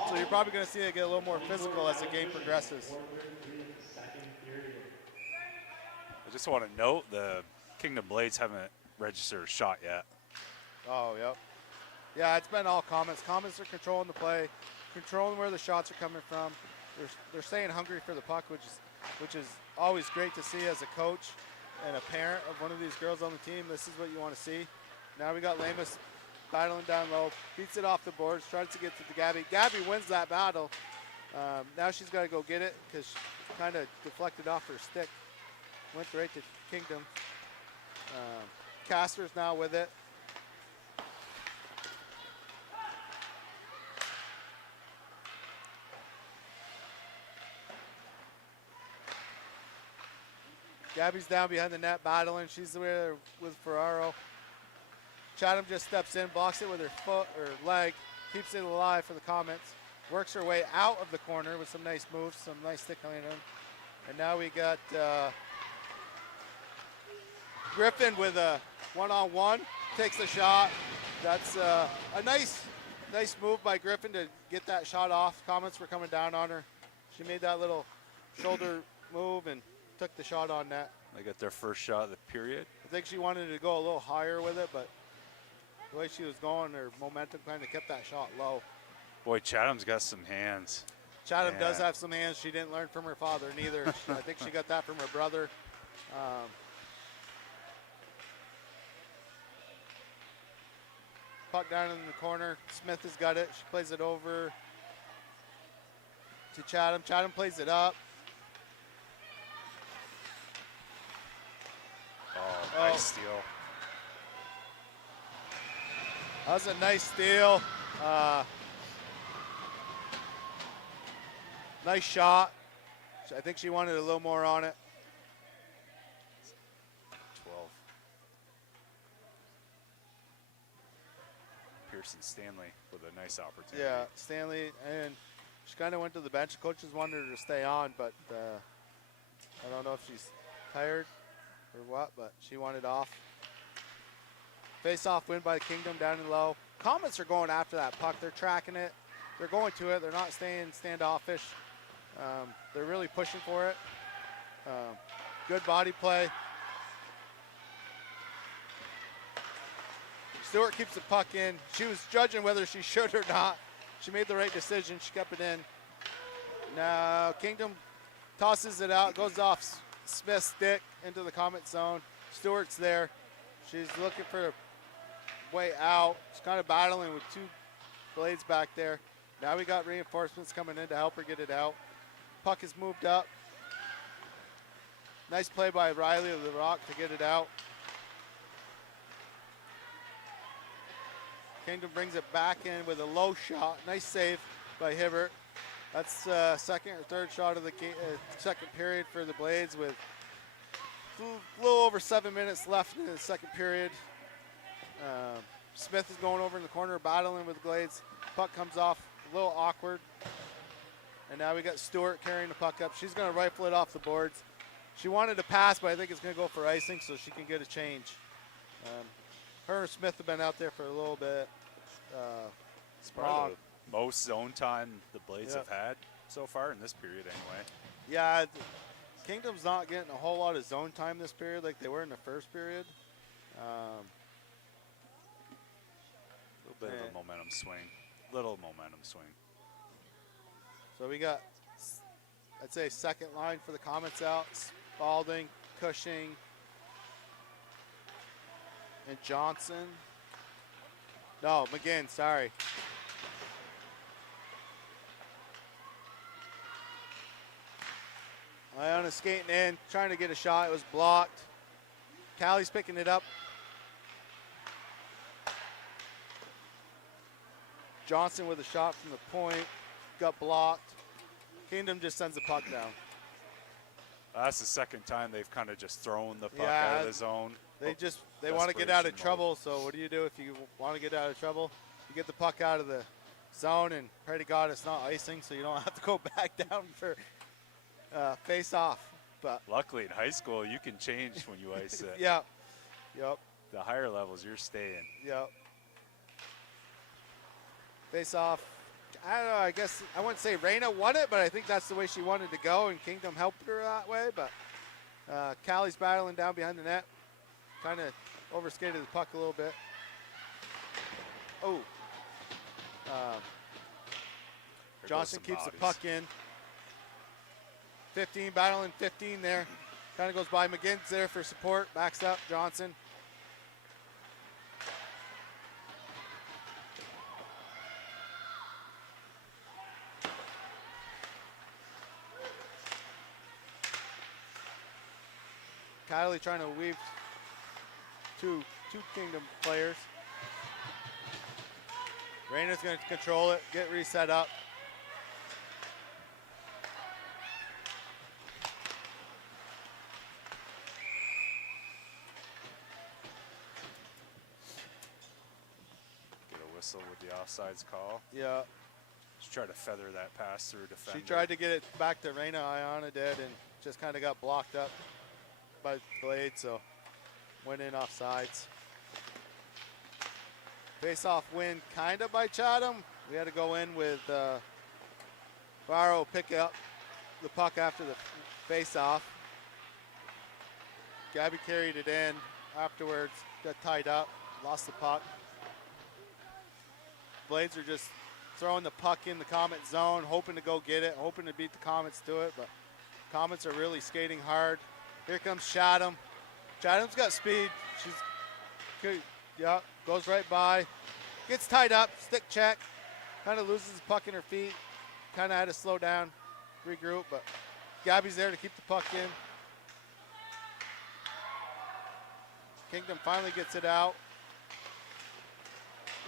So you're probably gonna see it get a little more physical as the game progresses. I just want to note the Kingdom Blades haven't registered a shot yet. Oh, yep. Yeah, it's been all Comets. Comets are controlling the play, controlling where the shots are coming from. They're staying hungry for the puck, which is always great to see as a coach and a parent of one of these girls on the team. This is what you want to see. Now we got Lamus battling down low, beats it off the boards, tries to get to the Gabby. Gabby wins that battle. Now she's got to go get it because she kind of deflected off her stick. Went right to Kingdom. Castor's now with it. Gabby's down behind the net battling. She's there with Ferraro. Chatham just steps in, blocks it with her foot or leg, keeps it alive for the Comets. Works her way out of the corner with some nice moves, some nice stick laying in. And now we got Griffin with a one-on-one, takes the shot. That's a nice move by Griffin to get that shot off. Comets were coming down on her. She made that little shoulder move and took the shot on net. They got their first shot of the period. I think she wanted to go a little higher with it, but the way she was going, her momentum kind of kept that shot low. Boy, Chatham's got some hands. Chatham Yeah. does have some hands. She didn't learn from her father neither. I think she got that from her brother. Puck down in the corner. Smith has got it. She plays it over to Chatham. Chatham plays it up. Oh, nice steal. That was a nice steal. Nice shot. I think she wanted a little more on it. 12. Pearson Stanley with a nice opportunity. Yeah, Stanley, and she kind of went to the bench. Coaches wanted her to stay on, but I don't know if she's tired or what, but she wanted off. Face-off win by Kingdom down and low. Comets are going after that puck. They're tracking it. They're going to it. They're not staying standoffish. They're really pushing for it. Good body play. Stewart keeps the puck in. She was judging whether she should or not. She made the right decision. She kept it in. Now Kingdom tosses it out, goes off Smith's stick into the Comet zone. Stewart's there. She's looking for a way out. She's kind of battling with two blades back there. Now we got reinforcements coming in to help her get it out. Puck is moved up. Nice play by Riley of the Rock to get it out. Kingdom brings it back in with a low shot. Nice save by Hibbert. That's second or third shot of the second period for the Blades with a little over 7 minutes left in the second period. Smith is going over in the corner, battling with the Blades. Puck comes off, a little awkward. And now we got Stewart carrying the puck up. She's going to rifle it off the boards. She wanted to pass, but I think it's going to go for icing so she can get a change. Her and Smith have been out there for a little bit. It's probably the most zone time the Blades have had so far in this period anyway. Yeah, Kingdom's not getting a whole lot of zone time this period like they were in the first period. A little bit of a momentum swing. Little momentum swing. So we got, I'd say, second line for the Comets out. Spalding, Cushing, and Johnson. No, McGinn, sorry. Iona skating in, trying to get a shot. It was blocked. Callie's picking it up. Johnson with a shot from the point. Got blocked. Kingdom just sends the puck down. That's the second time they've kind of just thrown the puck out of the zone. They want to get out of trouble, so what do you do if you want to get out of trouble? You get the puck out of the zone, and pray to God it's not icing, so you don't have to go back down for face off. But luckily in high school, you can change when you ice it. Yeah. Yep. The higher levels, you're staying. Yep. Face off. I don't know, I guess I wouldn't say Reyna won it, but I think that's the way she wanted to go, and Kingdom helped her that way. But Callie's battling down behind the net. Kind of overskated the puck a little bit. Oh. Johnson keeps the puck in. 15, battling 15 there. Kind of goes by. McGinn's there for support. Backs up. Johnson. Kylie trying to weave two Kingdom players. Rayner's going to control it, get reset up. Get a whistle with the offsides call. Yeah. Just try to feather that pass through defender. She tried to get it back to Reyna. Iona did, and just kind of got blocked up by Blade, so went in off sides. Face-off win kind of by Chatham. We had to go in with Varro pick up the puck after the face-off. Gabby carried it in afterwards, got tied up, lost the puck. Blades are just throwing the puck in the Comet zone, hoping to go get it, hoping to beat the Comets to it, but Comets are really skating hard. Here comes Chatham. Chatham's got speed. She's, yeah, goes right by. Gets tied up, stick check. Kind of loses the puck in her feet. Kind of had to slow down, regroup, but Gabby's there to keep the puck in. Kingdom finally gets it out.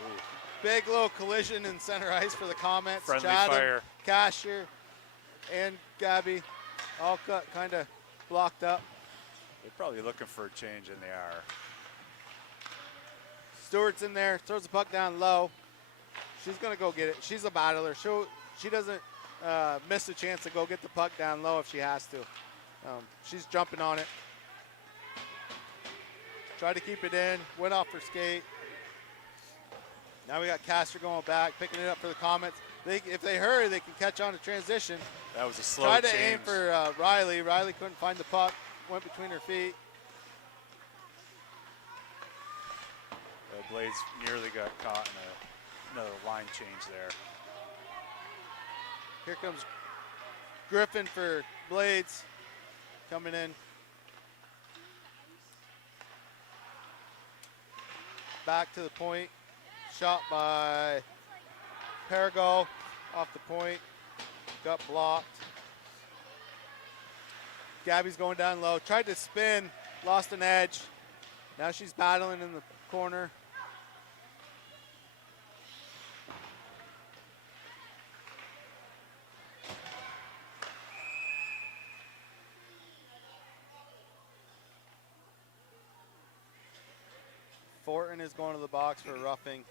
Ooh. Big little collision in center ice for the Comets. Friendly Chatham, fire. Cashier, and Gabby all cut kind of blocked up. They're probably looking for a change, and they are. Stewart's in there, throws the puck down low. She's going to go get it. She's a battler. She doesn't miss a chance to go get the puck down low if she has to. She's jumping on it. Tried to keep it in, went off her skate. Now we got Castor going back, picking it up for the Comets. If they hurry, they can catch on to transition. That was a slow Tried change. to aim for Riley. Riley couldn't find the puck, went between her feet. The Blades nearly got caught in another line change there. Here comes Griffin for Blades coming in. Back to the point. Shot by Perigo off the point. Got blocked. Gabby's going down low. Tried to spin. Lost an edge. Now she's battling in the corner. Fortin is going to the box for roughing.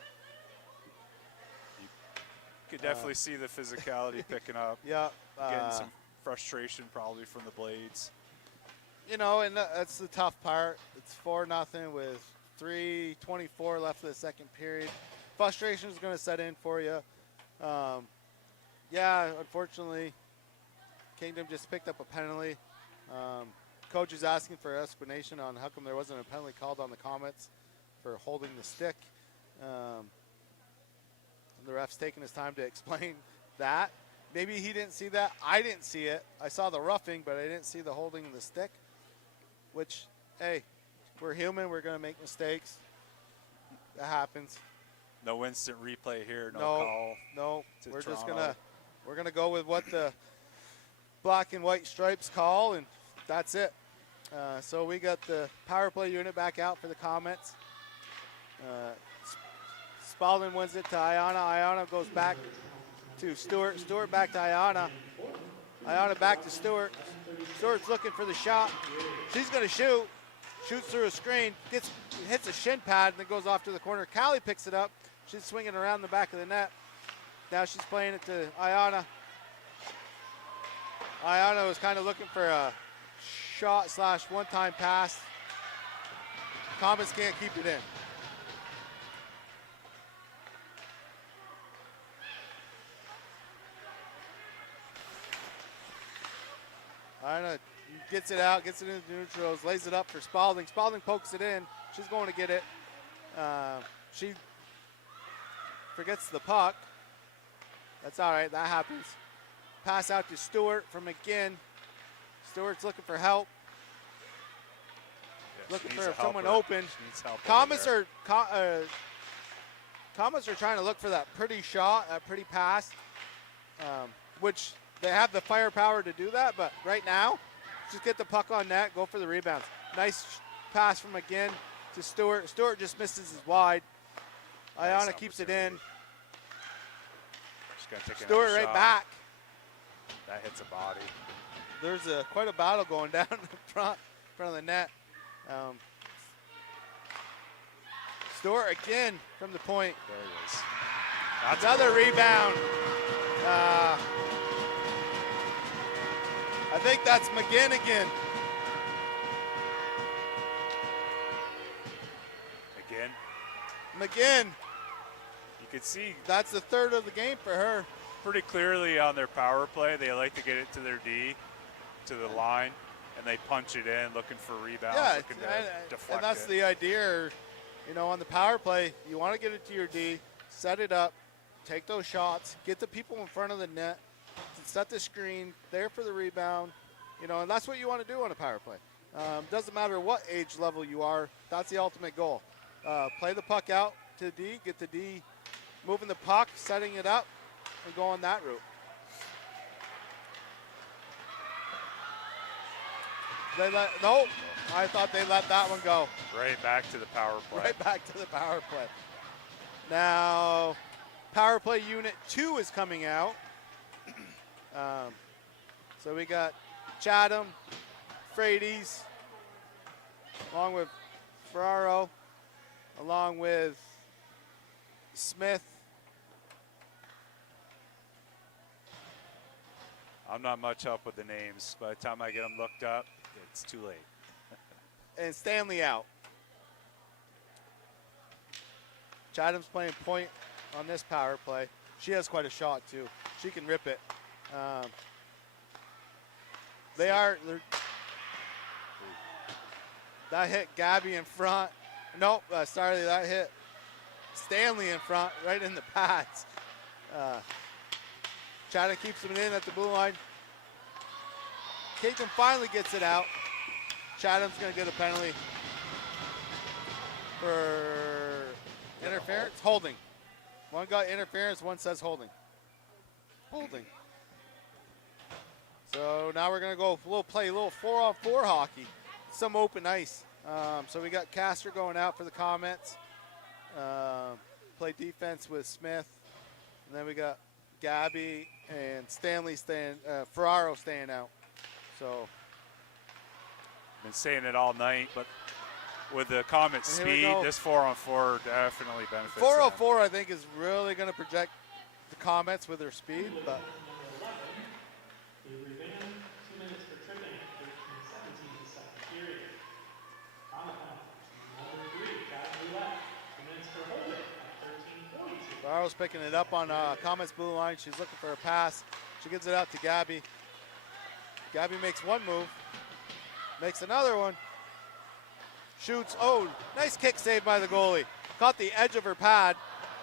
You could definitely see the physicality picking up. Yeah. Getting some frustration probably from the Blades. You know, and that's the tough part. It's 4-0 with 3:24 left of the second period. Frustration is going to set in for you. Yeah, unfortunately, Kingdom just picked up a penalty. Coach is asking for an explanation on how come there wasn't a penalty called on the Comets for holding the stick. And the ref's taking his time to explain that. Maybe he didn't see that. I didn't see it. I saw the roughing, but I didn't see the holding the stick. Which, hey, we're human. We're going to make mistakes. That happens. No instant replay here. No call. No, to we're just Toronto. gonna go with what the black and white stripes call, and that's it. So we got the power play unit back out for the Comets. Spalding wins it to Ayana. Ayana goes back to Stewart. Stewart back to Ayana. Ayana back to Stewart. Stewart's looking for the shot. She's going to shoot. Shoots through a screen. Hits a shin pad and then goes off to the corner. Callie picks it up. She's swinging around the back of the net. Now she's playing it to Ayana. Ayana was kind of looking for a shot / one-time pass. Comets can't keep it in. Ayana gets it out, gets it into neutrals, lays it up for Spalding. Spalding pokes it in. She's going to get it. She forgets the puck. That's all right, that happens. Pass out to Stewart from McGinn. Stewart's looking for help. Yeah, Looking she for needs a someone helper. open. She needs help over Comets there. Comets are trying to look for that pretty shot, that pretty pass, which they have the firepower to do that, but right now, just get the puck on net, go for the rebounds. Nice pass from McGinn to Stewart. Stewart just misses his wide. Nice Ayana keeps it in. She's gonna take Stewart another right shot. back. That hits a body. There's quite a battle going down in front of the net. Stewart again from the point. There it is. That's Another rebound. I think that's McGinn again. Again, McGinn, you could see that's the third of the game for her. pretty clearly on their power play, they like to get it to their D, to the line, and they punch it in, looking for rebounds, Yeah, looking to deflect and that's it. the idea. You know, on the power play, you want to get it to your D, set it up, take those shots, get the people in front of the net, set the screen, there for the rebound. You know, and that's what you want to do on a power play. Doesn't matter what age level you are, that's the ultimate goal. Play the puck out to the D, get the D moving the puck, setting it up, and go on that route. No, I thought they let that one go. Right back to the power play. Right back to the power play. Now, power play unit 2 is coming out. So we got Chatham, Frades, along with Ferraro, along with Smith. I'm not much help with the names. By the time I get them looked up, it's too late. And Stanley out. Chatham's playing point on this power play. She has quite a shot too. She can rip it. That hit Gabby in front. Nope, sorry, that hit Stanley in front, right in the pads. Chatham keeps him in at the blue line. Kingdom finally gets it out. Chatham's going to get a penalty for interference. Holding. One got interference, one says holding. Holding. So now we're going to go play a little 4-on-4 hockey. Some open ice. So we got Castor going out for the Comets. Play defense with Smith. And then we got Gabby and Stanley Ferraro staying out. So Been saying it all night, but with the Comet And here we speed, go. this 4-on-4 definitely benefits 404, I think, is really going to project the Comets with their speed. But We reband 2 minutes for tripping at 13:17 the second period. Comet number 3, Chad Roulette, 2 minutes for holding at 13:42. Ferraro's picking it up on Comets blue line. She's looking for a pass. She gives it out to Gabby. Gabby makes one move. Makes another one. Shoots. Oh, nice kick save by the goalie. Caught the edge of her pad.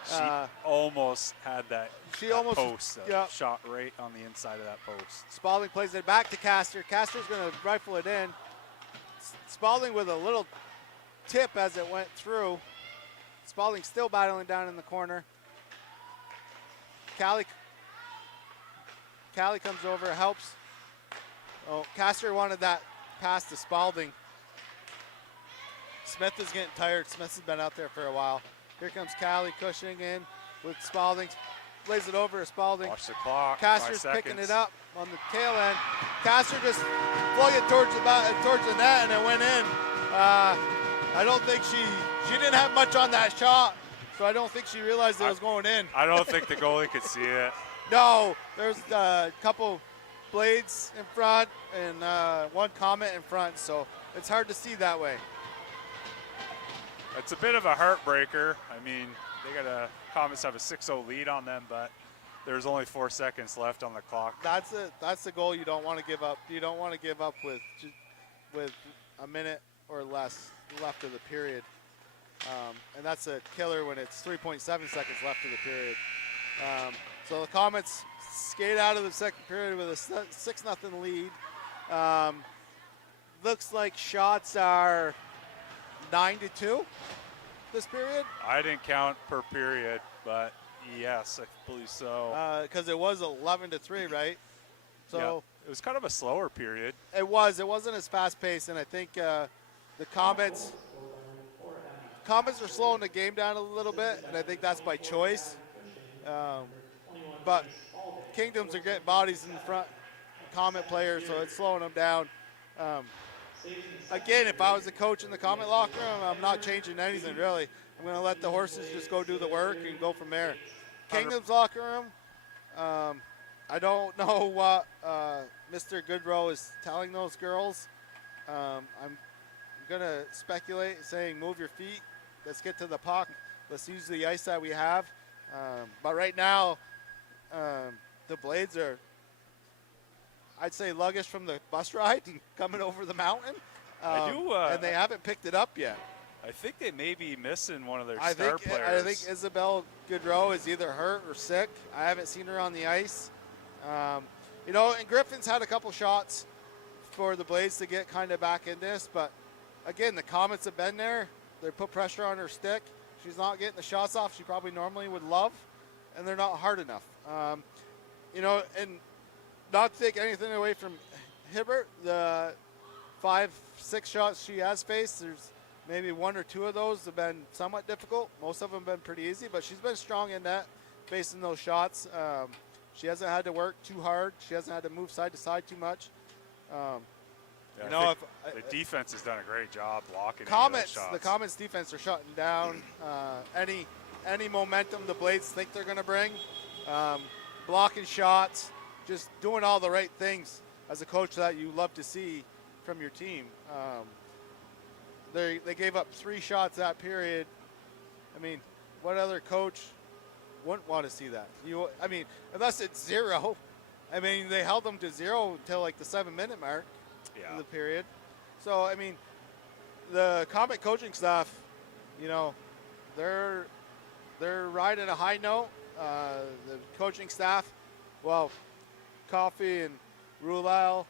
She almost had that, She that almost- post, yeah. shot right on the inside of that post. Spalding plays it back to Castor. Castor's going to rifle it in. Spalding with a little tip as it went through. Spalding still battling down in the corner. Callie comes over, helps. Oh, Castor wanted that pass to Spalding. Smith is getting tired. Smith has been out there for a while. Here comes Callie cushioning in with Spalding. Plays it over to Spalding. Watch the clock. Castor's 5 picking seconds. it up on the tail end. Castor just flung it towards the net and it went in. I don't think she didn't have much on that shot, so I don't think she realized it was going in. I don't think the goalie could see it. No, there's a couple blades in front and one Comet in front, so it's hard to see that way. It's a bit of a heartbreaker. I mean, Comets have a 6-0 lead on them, but there's only 4 seconds left on the clock. That's the goal you don't want to give up. You don't want to give up with a minute or less left of the period. And that's a killer when it's 3.7 seconds left of the period. So the Comets skate out of the second period with a 6-0 lead. Looks like shots are 9-2 this period. I didn't count per period, but yes, I believe so. Because it was 11-3, right? So Yeah. It was kind of a slower period. it wasn't as fast paced, and I think the Comets are slowing the game down a little bit, and I think that's by choice. But Kingdoms are getting bodies in the front, Comet players, so it's slowing them down. Again, if I was a coach in the Comet locker room, I'm not changing anything really. I'm going to let the horses just go do the work and go from there. Kingdoms locker room, I don't know what Mr. Goodrow is telling those girls. I'm going to speculate, saying move your feet. Let's get to the puck. Let's use the ice that we have. But right now, the Blades are, I'd say, luggage from the bus ride and coming over the mountain. And they haven't picked it up yet. I think they may be missing one of their I star think players. Isabel Goodrow is either hurt or sick. I haven't seen her on the ice. And Griffin's had a couple shots for the Blades to get kind of back in this. But, again, the Comets have been there. They put pressure on her stick. She's not getting the shots off she probably normally would love, and they're not hard enough. And not to take anything away from Hibbert, the 5-6 shots she has faced, there's maybe 1 or 2 of those have been somewhat difficult. Most of them have been pretty easy, but she's been strong in that, facing those shots. She hasn't had to work too hard. She hasn't had to move side to side too much. Yeah, I think the defense has done a great job blocking any of those shots. The Comets defense are shutting down any momentum the Blades think they're going to bring. Blocking shots, just doing all the right things as a coach that you love to see from your team. They gave up 3 shots that period. I mean, what other coach wouldn't want to see that? Unless it's 0. I mean, they held them to 0 until like the 7-minute mark of the period. So, I mean, the Comet coaching staff, they're they're riding a high note. The coaching staff, well, Coffey and Rulal,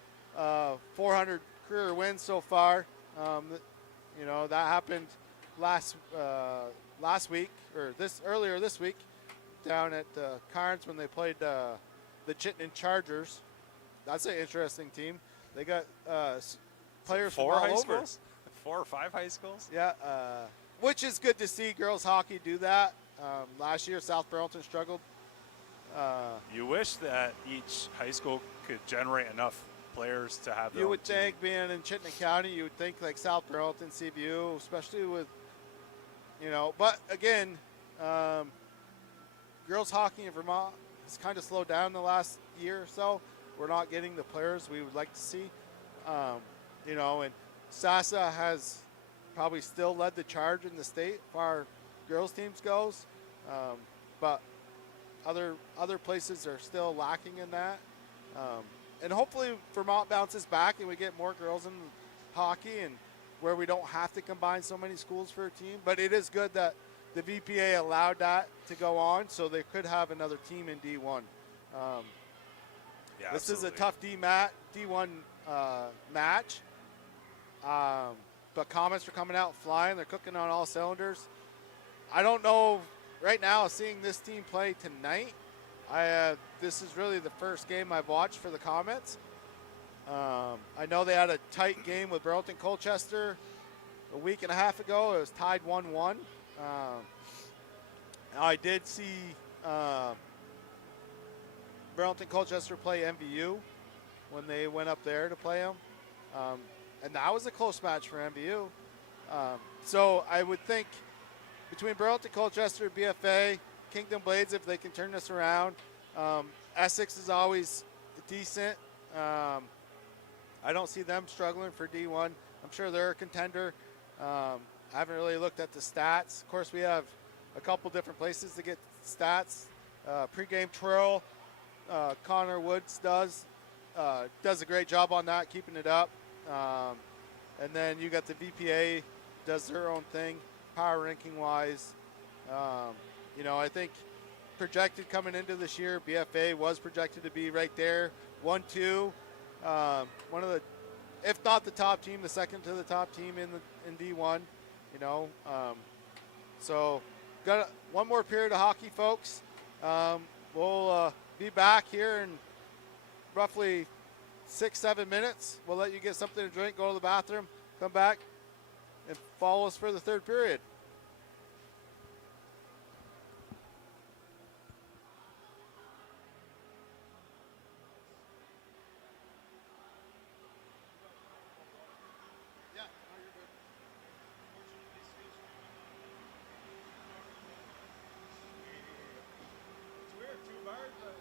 400 career wins so far. You know, that happened last week, or earlier this week, down at Carnes when they played the Chittenden Chargers. That's an interesting team. They got players from 4 all high over. schools? 4 or 5 high schools? Yeah, which is good to see girls hockey do that. Last year, South Burlington struggled. You wish that each high school could generate enough players to have their You own would team. think, being in Chittenden County, you would think like South Burlington, CVU, especially with, you know. But again, girls hockey in Vermont has kind of slowed down the last year or so. We're not getting the players we would like to see. You know, and Sasa has probably still led the charge in the state as far as girls teams goes. But other places are still lacking in that. And hopefully Vermont bounces back and we get more girls in hockey, and where we don't have to combine so many schools for a team. But it is good that the VPA allowed that to go on, so they could have another team in D1. Yeah, This is a absolutely. tough D1 match. But Comets are coming out flying. They're cooking on all cylinders. I don't know right now, seeing this team play tonight, this is really the first game I've watched for the Comets. I know they had a tight game with Burlington Colchester a week and a half ago. It was tied 1-1. I did see Burlington Colchester play MVU when they went up there to play them. And that was a close match for MVU. So I would think between Burlington Colchester, BFA, Kingdom Blades, if they can turn this around. Essex is always decent. I don't see them struggling for D1. I'm sure they're a contender. I haven't really looked at the stats. Of course, we have a couple different places to get stats. Pre-game twirl, Connor Woods does a great job on that, keeping it up. And then you got the VPA does their own thing, power ranking wise. You know, I think projected coming into this year, BFA was projected to be right there, 1-2. One of the, if not the top team, the second to the top team in D1. You know, so got one more period of hockey, folks. We'll be back here in roughly 6-7 minutes. We'll let you get something to drink, go to the bathroom, come back, and follow us for the third period. It's weird, 2 bars, but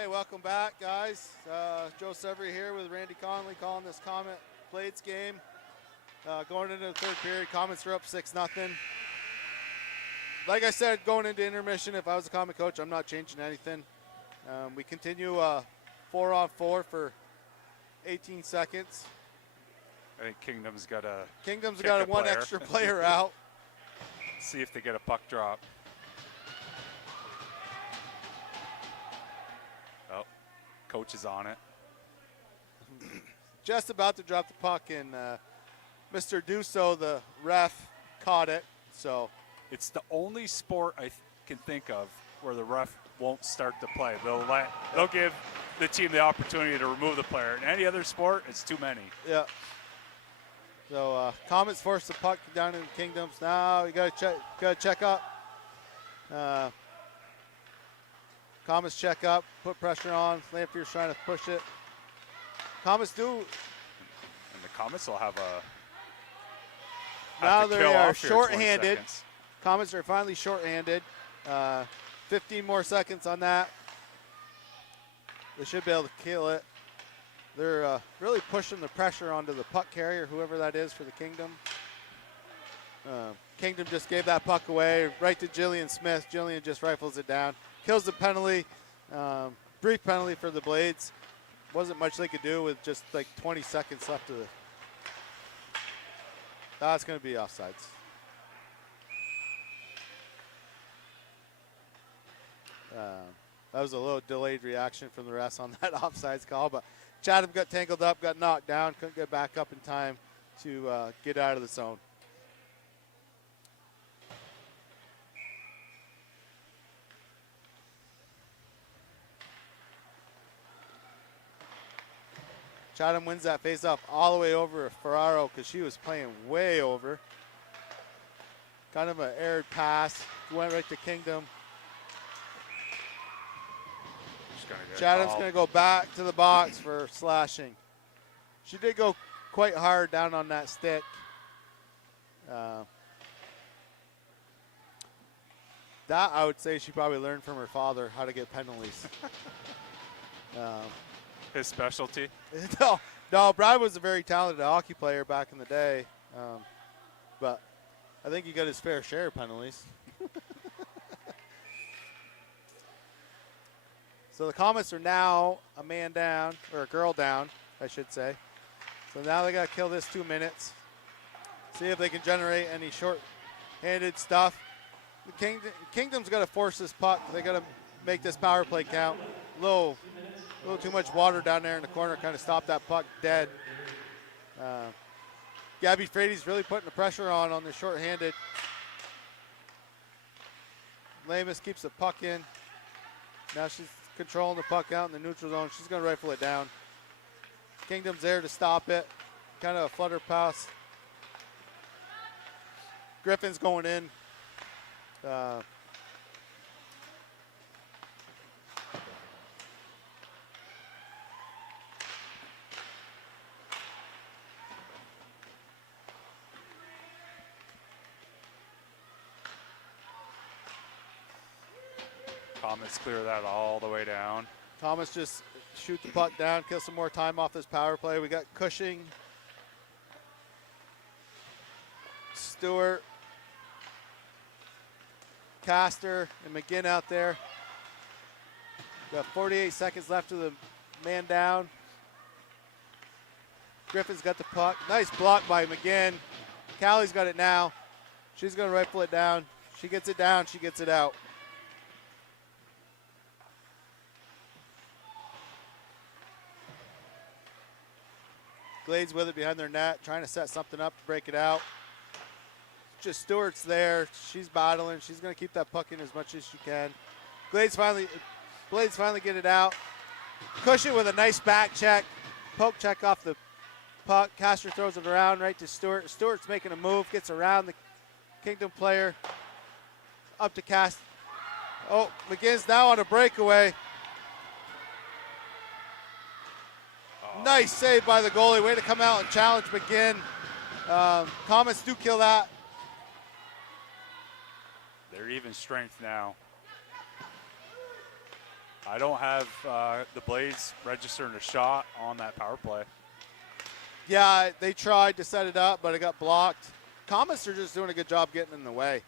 Hey, welcome back, guys. Joe Severy here with Randy Conley calling this Comet Blades game. Going into the third period, Comets are up 6-0. Like I said, going into intermission, if I was a Comet coach, I'm not changing anything. We continue 4-on-4 for 18 seconds. I think Kingdom's got a Kingdom's kick got a one player. extra player out. See if they get a puck drop. Oh, coach is on it. Just about to drop the puck, and Mr. Dusso, the ref, caught it. So It's the only sport I can think of where the ref won't start the play. They'll give the team the opportunity to remove the player. In any other sport, it's too many. yeah. So Comets force the puck down in Kingdoms. Now you got to check up. Comets check up, put pressure on. Lampier's trying to push it. Comets do. And the Comets will have Now to they kill are off here 20 shorthanded. seconds. Comets are finally shorthanded. 15 more seconds on that. They should be able to kill it. They're really pushing the pressure onto the puck carrier, whoever that is for the Kingdom. Kingdom just gave that puck away right to Jillian Smith. Jillian just rifles it down. Kills the penalty. Brief penalty for the Blades. Wasn't much they could do with just like 20 seconds left of the. That's going to be offsides. That was a little delayed reaction from the refs on that offsides call, but Chatham got tangled up, got knocked down, couldn't get back up in time to get out of the zone. Chatham wins that face-off all the way over Ferraro because she was playing way over. Kind of an aired pass, went right to Kingdom. Chatham's going to go back to the box for slashing. She did go quite hard down on that stick. That I would say she probably learned from her father how to get penalties. His specialty. No, Brad was a very talented hockey player back in the day, but I think he got his fair share of penalties. So the Comets are now a man down, or a girl down, I should say. So now they got to kill this 2 minutes. See if they can generate any short-handed stuff. The Kingdom's got to force this puck. They got to make this power play count. A little too much water down there in the corner, kind of stopped that puck dead. Gabby Frady's really putting the pressure on the short-handed. Lamus keeps the puck in. Now she's controlling the puck out in the neutral zone. She's going to rifle it down. Kingdom's there to stop it. Kind of a flutter pass. Griffin's going in. Comets clear that all the way down. Thomas just shoot the puck down, kill some more time off this power play. We got Cushing, Stewart, Castor, and McGinn out there. Got 48 seconds left of the man down. Griffin's got the puck. Nice block by McGinn. Callie's got it now. She's going to rifle it down. She gets it down, she gets it out. Glades with it behind their net, trying to set something up to break it out. Just Stewart's there. She's battling. She's going to keep that puck in as much as she can. Blades finally get it out. Cushion with a nice back check. Poke check off the puck. Castor throws it around right to Stewart. Stewart's making a move, gets around the Kingdom player. Up to Castor. Oh, McGinn's now on a breakaway. Nice save by the goalie. Way to come out and challenge McGinn. Comets do kill that. They're even strength now. I don't have the Blades registering a shot on that power play. Yeah, they tried to set it up, but it got blocked. Comets are just doing a good job getting in the way.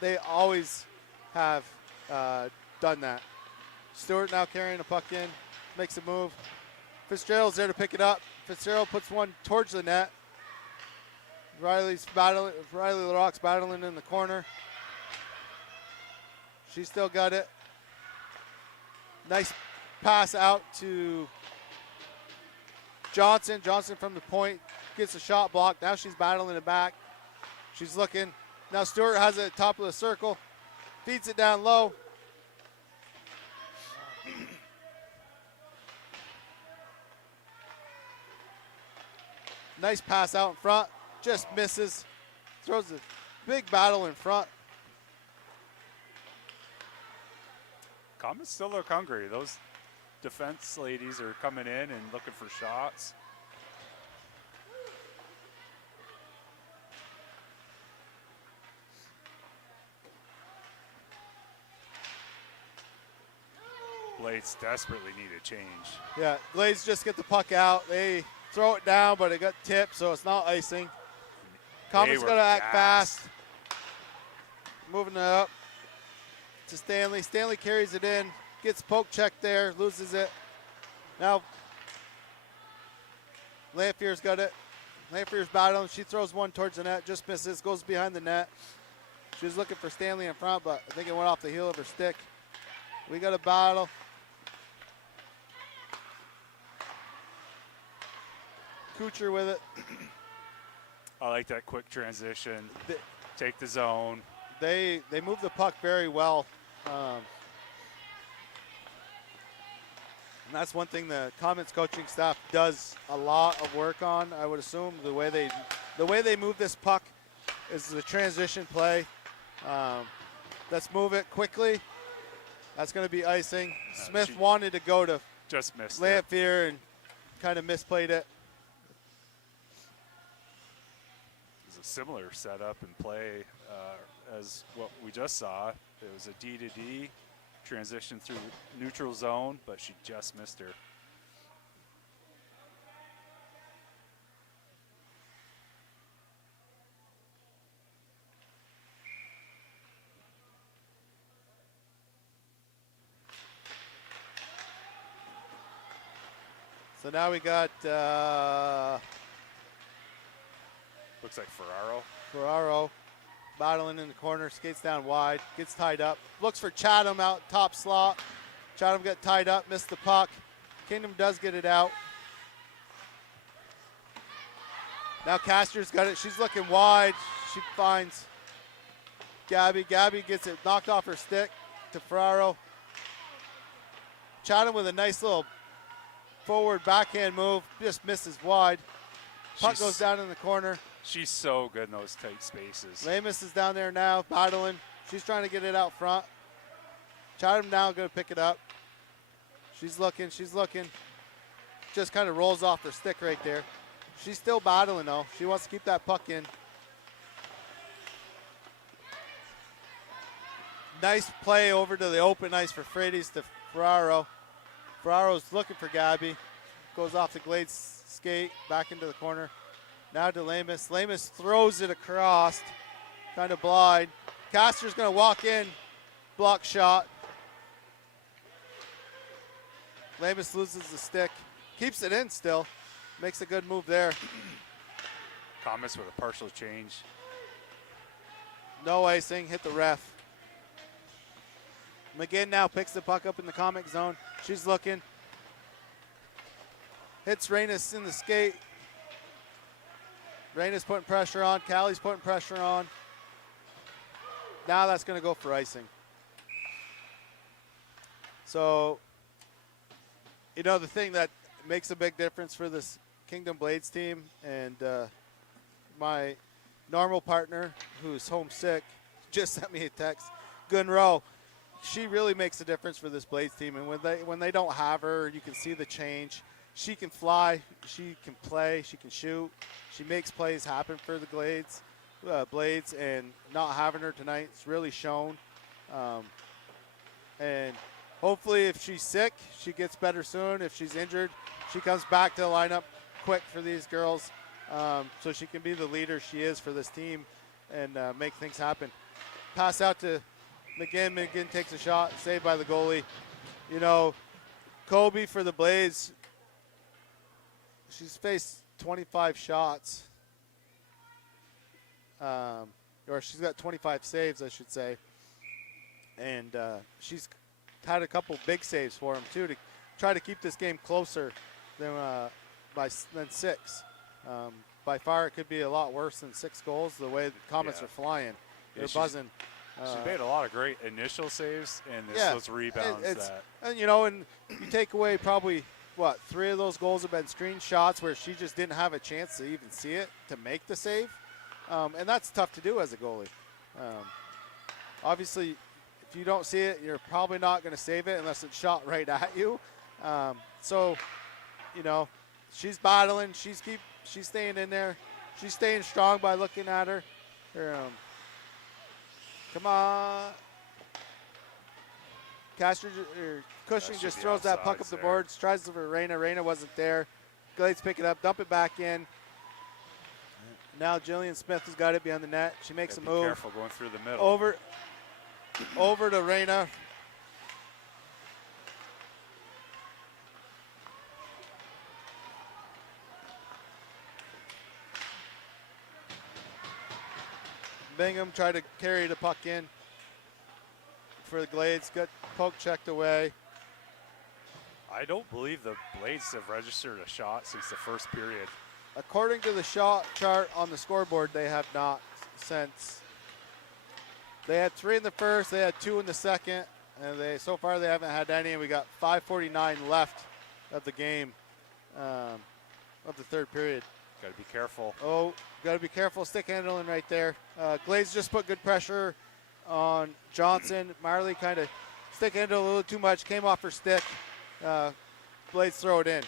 They always have done that. Stewart now carrying the puck in, makes a move. Fitzgerald's there to pick it up. Fitzgerald puts one towards the net. Riley LaRocque's battling in the corner. She's still got it. Nice pass out to Johnson. Johnson from the point gets a shot blocked. Now she's battling it back. She's looking. Now Stewart has it at the top of the circle. Feeds it down low. Nice pass out in front. Just misses. Throws a big battle in front. Comets still look hungry. Those defense ladies are coming in and looking for shots. Blades desperately need a change. Yeah, Blades just get the puck out. They throw it down, but it got tipped, so it's not icing. Comets got to act fast. Moving it up to Stanley. Stanley carries it in, gets poke checked there, loses it. Now, Lanfear's got it. Lanfear's battling. She throws one towards the net, just misses, goes behind the net. She was looking for Stanley in front, but I think it went off the heel of her stick. We got a battle. Kuchar with it. I like that quick transition. Take the zone. They move the puck very well. And that's one thing the Comets coaching staff does a lot of work on. I would assume the way they move this puck is the transition play. Let's move it quickly. That's going to be icing. Smith wanted to go to just missed Lanfear and kind of misplayed it. It's a similar setup and play as what we just saw. It was a D-to-D transition through neutral zone, but she just missed her. So now we got Looks like Ferraro battling in the corner, skates down wide, gets tied up, looks for Chatham out top slot. Chatham got tied up, missed the puck. Kingdom does get it out. Now Castor's got it. She's looking wide. She finds Gabby. Gabby gets it knocked off her stick to Ferraro. Chatham with a nice little forward backhand move, just misses wide. Puck goes down in the corner. She's so good in those tight spaces. Lamus is down there now, battling. She's trying to get it out front. Chatham now going to pick it up. She's looking. Just kind of rolls off her stick right there. She's still battling, though. She wants to keep that puck in. Nice play over to the open ice for Frades to Ferraro. Ferraro's looking for Gabby. Goes off the Glades skate, back into the corner. Now to Lamus. Lamus throws it across, kind of blind. Castor's going to walk in, block shot. Lamus loses the stick, keeps it in still. Makes a good move there. Comets with a partial change. No icing, hit the ref. McGinn now picks the puck up in the Comet zone. She's looking. Hits Reynes in the skate. Reynes putting pressure on. Callie's putting pressure on. Now that's going to go for icing. So, you know, the thing that makes a big difference for this Kingdom Blades team, and my normal partner who's homesick just sent me a text, Gunro. She really makes a difference for this Blades team, and when they don't have her, you can see the change. She can fly, she can play, she can shoot. She makes plays happen for the Blades, and not having her tonight is really shown. And hopefully if she's sick, she gets better soon. If she's injured, she comes back to the lineup quick for these girls, so she can be the leader she is for this team and make things happen. Pass out to McGinn. McGinn takes a shot, saved by the goalie. You know, Kobe for the Blades, she's faced 25 shots. Or she's got 25 saves, I should say. And she's had a couple big saves for him, too, to try to keep this game closer than 6. By far, it could be a lot worse than 6 goals, the way the Comets are flying. They're buzzing. She made a lot of great initial saves, and those rebounds. And, you know, and you take away probably, 3 of those goals have been screen shots where she just didn't have a chance to even see it to make the save. And that's tough to do as a goalie. Obviously, if you don't see it, you're probably not going to save it unless it's shot right at you. So, you know, she's battling. She's staying in there. She's staying strong by looking at her. Come on. Cushing just throws that puck up the boards, tries to for Reyna. Reyna wasn't there. Glades pick it up, dump it back in. Now Jillian Smith has got it behind the net. She makes a move. Careful going through the middle. Over to Reyna. Bingham tried to carry the puck in for the Glades. Got poke checked away. I don't believe the Blades have registered a shot since the first period. According to the shot chart on the scoreboard, they have not since. They had 3 in the first, they had 2 in the second, and so far they haven't had any, and we got 5:49 left of the game, of the third period. Got to be careful. Oh, got to be careful. Stick handling right there. Glades just put good pressure on Johnson. Marley kind of stick handled a little too much, came off her stick. Blades throw it in.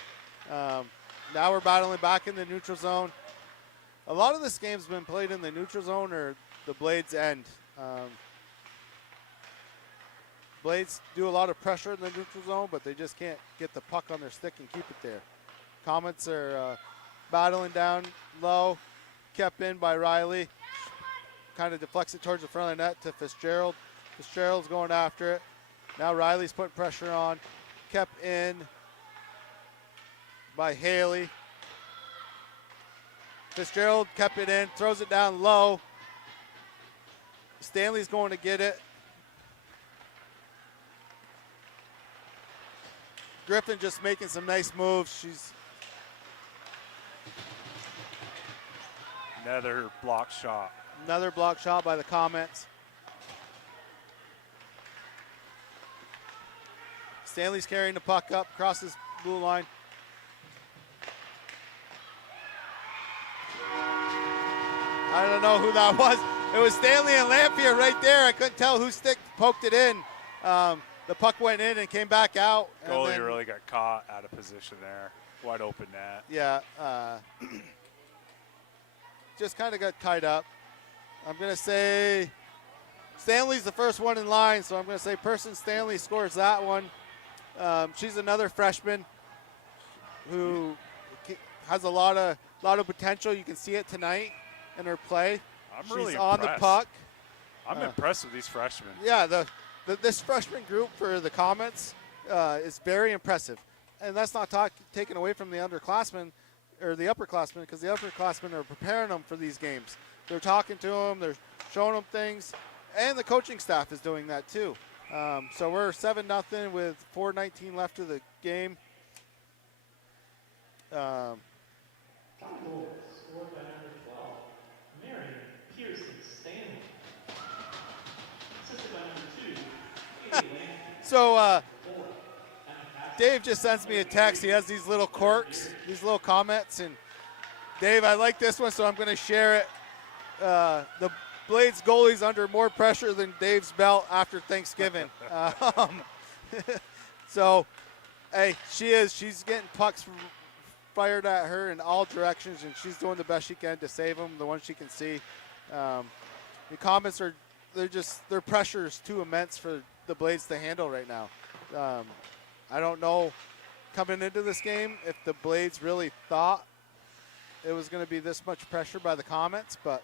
Now we're battling back in the neutral zone. A lot of this game's been played in the neutral zone or the Blades end. Blades do a lot of pressure in the neutral zone, but they just can't get the puck on their stick and keep it there. Comets are battling down low, kept in by Riley. Kind of deflects it towards the front of the net to Fitzgerald. Fitzgerald's going after it. Now Riley's putting pressure on. Kept in by Haley. Fitzgerald kept it in, throws it down low. Stanley's going to get it. Griffin just making some nice moves. She's another block shot. Another block shot by the Comets. Stanley's carrying the puck up, crosses blue line. I don't know who that was. It was Stanley and Lamphere right there. I couldn't tell whose stick poked it in. The puck went in and came back out. Goalie really got caught out of position there. Wide open net. Yeah. Just kind of got tied up. I'm going to say Stanley's the first one in line, so I'm going to say Person Stanley scores that one. She's another freshman who has a lot of potential. You can see it tonight in her play. I'm really She's on the puck. I'm impressed with these freshmen. Yeah, this freshman group for the Comets is very impressive. And that's not taken away from the underclassmen or the upperclassmen, because the upperclassmen are preparing them for these games. They're talking to them, they're showing them things, and the coaching staff is doing that too. So we're 7-0 with 4:19 left of the game. Top goal scored by number 12, Marion Pearson Stanley. Assisted by number 2, Katie Lane. So Dave just sends me a text. He has these little quirks, these little comments, and Dave, I like this one, so I'm going to share it. The Blades goalie's under more pressure than Dave's belt after Thanksgiving. So, hey, she's getting pucks fired at her in all directions, and she's doing the best she can to save them, the ones she can see. The Comets their pressure is too immense for the Blades to handle right now. I don't know coming into this game if the Blades really thought it was going to be this much pressure by the Comets, but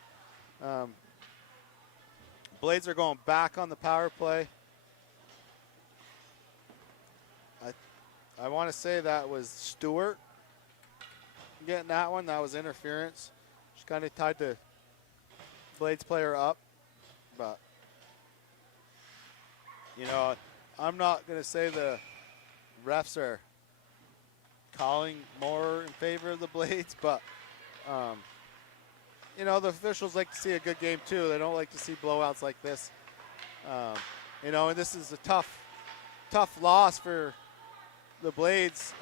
Blades are going back on the power play. I want to say that was Stewart getting that one. That was interference. She kind of tied the Blades player up, but you know, I'm not going to say the refs are calling more in favor of the Blades, but you know, the officials like to see a good game too. They don't like to see blowouts like this. You know, and this is a tough loss for the Blades.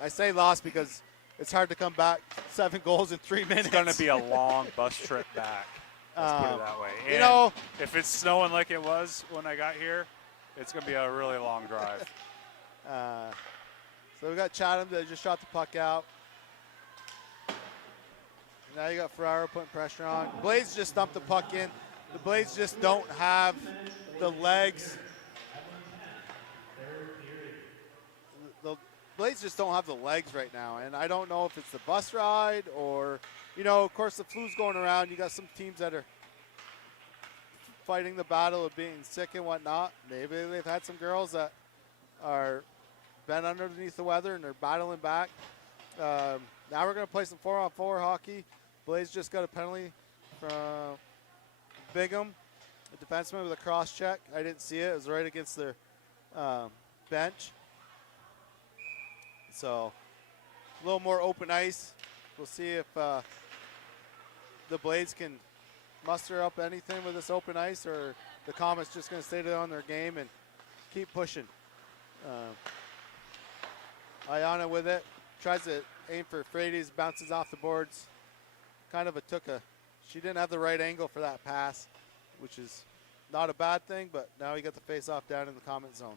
I say loss because it's hard to come back 7 goals in 3 minutes. It's going to be a long bus trip back. Let's put it that way. And you know, if it's snowing like it was when I got here, it's going to be a really long drive. So we got Chatham that just shot the puck out. Now you got Ferraro putting pressure on. Blades just dumped the puck in. The Blades just don't have the legs. The Blades just don't have the legs right now, and I don't know if it's the bus ride or, you know, of course the flu's going around. You got some teams that are fighting the battle of being sick and whatnot. Maybe they've had some girls that are been underneath the weather and they're battling back. Now we're going to play some 4-on-4 hockey. Blades just got a penalty from Bigham, a defenseman with a cross check. I didn't see it. It was right against their bench. So a little more open ice. We'll see if the Blades can muster up anything with this open ice, or the Comets just going to stay on their game and keep pushing. Ayana with it. Tries to aim for Frades, bounces off the boards. Kind of she didn't have the right angle for that pass, which is not a bad thing, but now we got the face-off down in the Comet zone.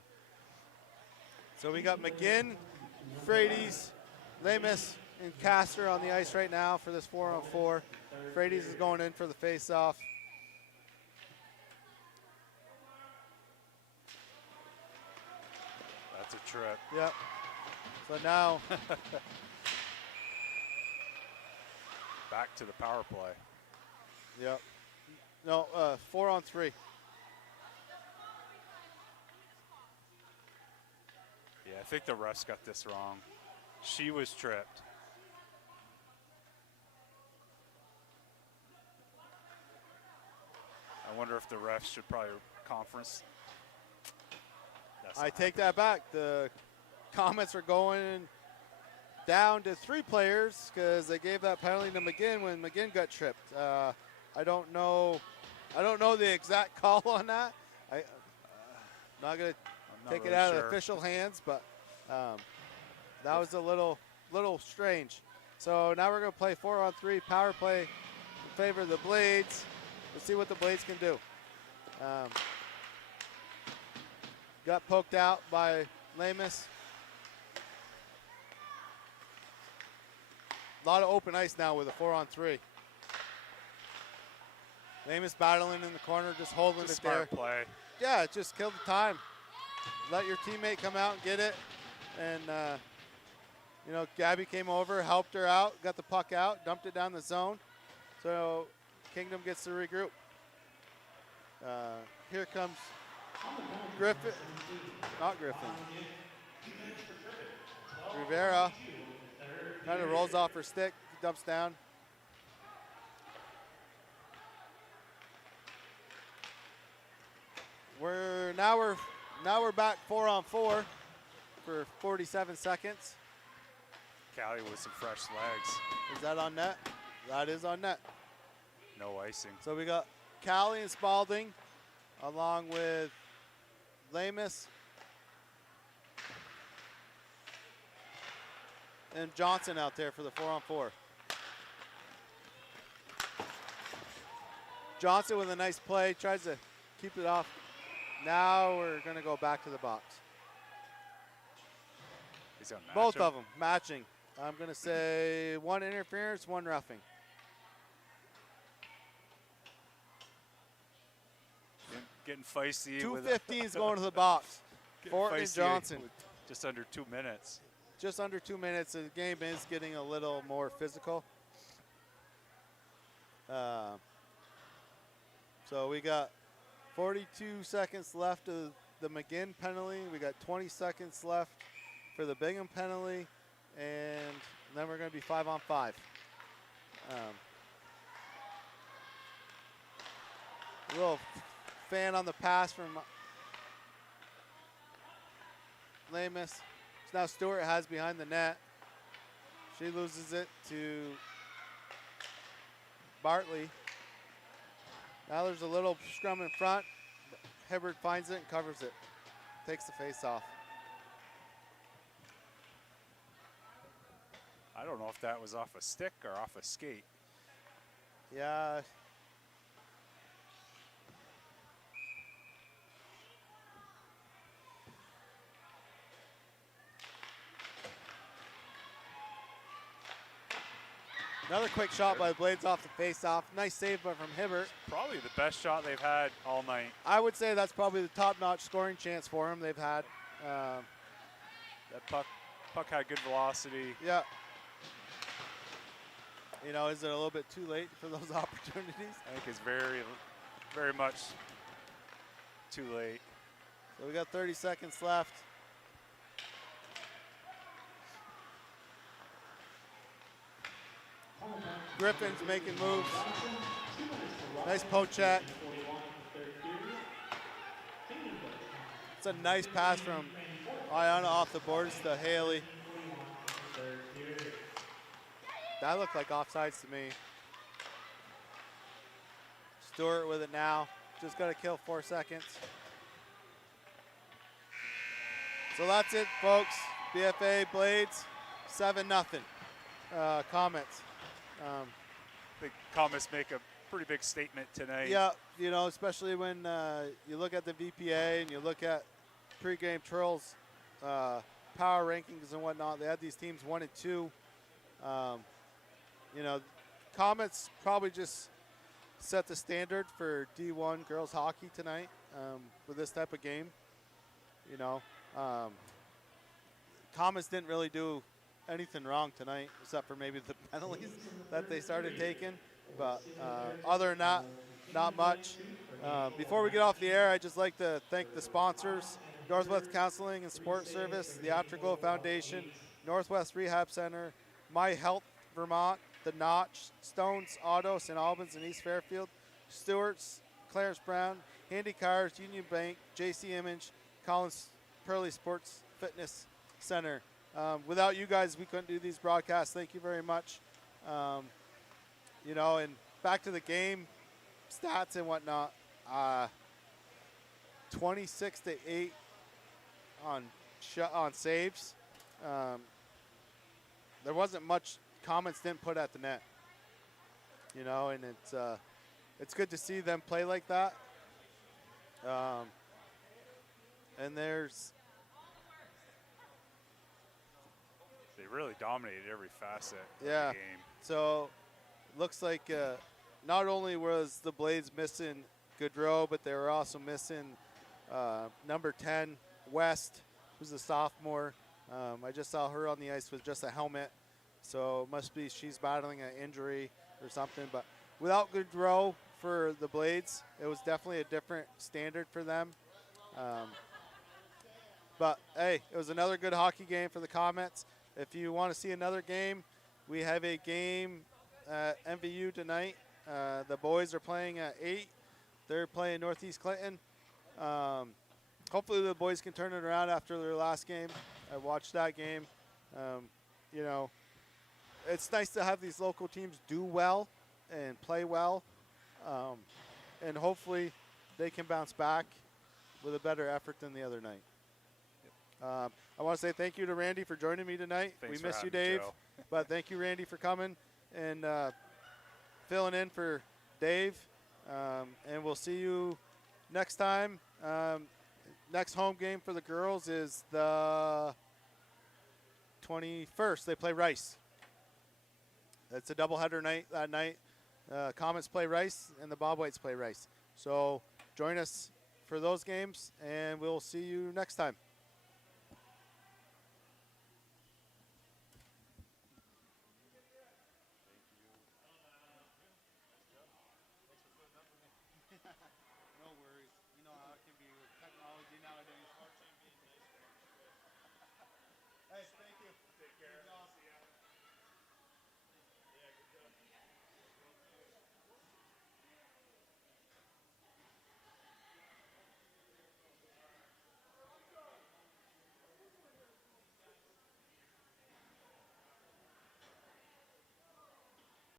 So we got McGinn, Frades, Lemus, and Castor on the ice right now for this 4-on-4. Frades is going in for the face-off. That's a trip. Yep. So now Back to the power play. Yep. No, 4-on-3. Yeah, I think the refs got this wrong. She was tripped. I wonder if the refs should probably conference. I take that back. The Comets are going down to 3 players because they gave that penalty to McGinn when McGinn got tripped. I don't know the exact call on that. I'm not going to take it out of the official hands, but that was a little strange. So now we're going to play 4-on-3 power play in favor of the Blades. Let's see what the Blades can do. Got poked out by Lemus. A lot of open ice now with a 4-on-3. Lemus battling in the corner, just holding it there. Smart play. Yeah, just kill the time. Let your teammate come out and get it. And, you know, Gabby came over, helped her out, got the puck out, dumped it down the zone. So Kingdom gets to regroup. Here comes Griffin. Not Griffin. Rivera. Kind of rolls off her stick, dumps down. Now we're back 4-on-4 for 47 seconds. Callie with some fresh legs. Is that on net? That is on net. No icing. So we got Callie and Spalding along with Lemus and Johnson out there for the 4-on-4. Johnson with a nice play, tries to keep it off. Now we're going to go back to the box. He's gonna match Both him. of them matching. I'm going to say 1 interference, 1 roughing. Getting feisty. 215 is going to the box. Get Fortin and feisty Johnson. with just under 2 minutes. Just under 2 minutes. The game is getting a little more physical. So we got 42 seconds left of the McGinn penalty. We got 20 seconds left for the Bingham penalty. And then we're going to be 5-on-5. A little fan on the pass from Lamus. So now Stewart has behind the net. She loses it to Bartley. Now there's a little scrum in front. Hibbert finds it and covers it. Takes the face off. I don't know if that was off a stick or off a skate. Yeah. Another quick shot by the Blades off the face-off. Nice save from Hibbert. Probably the best shot they've had all night. I would say that's probably the top-notch scoring chance for them they've had. That puck had good velocity. Yeah. You know, is it a little bit too late for those opportunities? I think it's very, very much too late. So we got 30 seconds left. Griffin's making moves. Nice poke check. It's a nice pass from Ayana off the boards to Haley. That looked like offsides to me. Stewart with it now. Just got to kill 4 seconds. So that's it, folks. BFA Blades, 7-0. Comments. I think Comets make a pretty big statement tonight. Yeah, you know, especially when you look at the VPA and you look at pregame Turtles power rankings and whatnot. They had these teams 1 and 2. You know, Comets probably just set the standard for D1 girls hockey tonight with this type of game. You know, Comets didn't really do anything wrong tonight except for maybe the penalties that they started taking. But other than that, not much. Before we get off the air, I'd just like to thank the sponsors, Northwest Counseling and Support Service, the Afterglow Foundation, Northwest Rehab Center, My Health Vermont, The Notch, Stones Auto, St. Albans and East Fairfield, Stewart's, Clarence Brown, Handy Cars, Union Bank, JC Image, Collins Pearly Sports Fitness Center. Without you guys, we couldn't do these broadcasts. Thank you very much. You know, and back to the game, stats and whatnot. 26-8 on saves. There wasn't much Comets didn't put at the net. You know, and it's good to see them play like that. And They really dominated every facet of yeah. the game. So looks like not only was the Blades missing Goodrow, but they were also missing number 10, West, who's a sophomore. I just saw her on the ice with just a helmet. So it must be she's battling an injury or something. But without Goodrow for the Blades, it was definitely a different standard for them. But, hey, it was another good hockey game for the Comets. If you want to see another game, we have a game at MVU tonight. The boys are playing at 8. They're playing Northeast Clinton. Hopefully the boys can turn it around after their last game. I watched that game. You know, it's nice to have these local teams do well and play well. And hopefully they can bounce back with a better effort than the other night. I want to say thank you to Randy for joining me tonight. Thanks we miss for you, having me, Dave. Joe. But thank you, Randy, for coming and filling in for Dave. And we'll see you next time. Next home game for the girls is the 21st. They play Rice. It's a doubleheader night that night. Comets play Rice and the Bobwhites play Rice. So join us for those games, and we'll see you next time.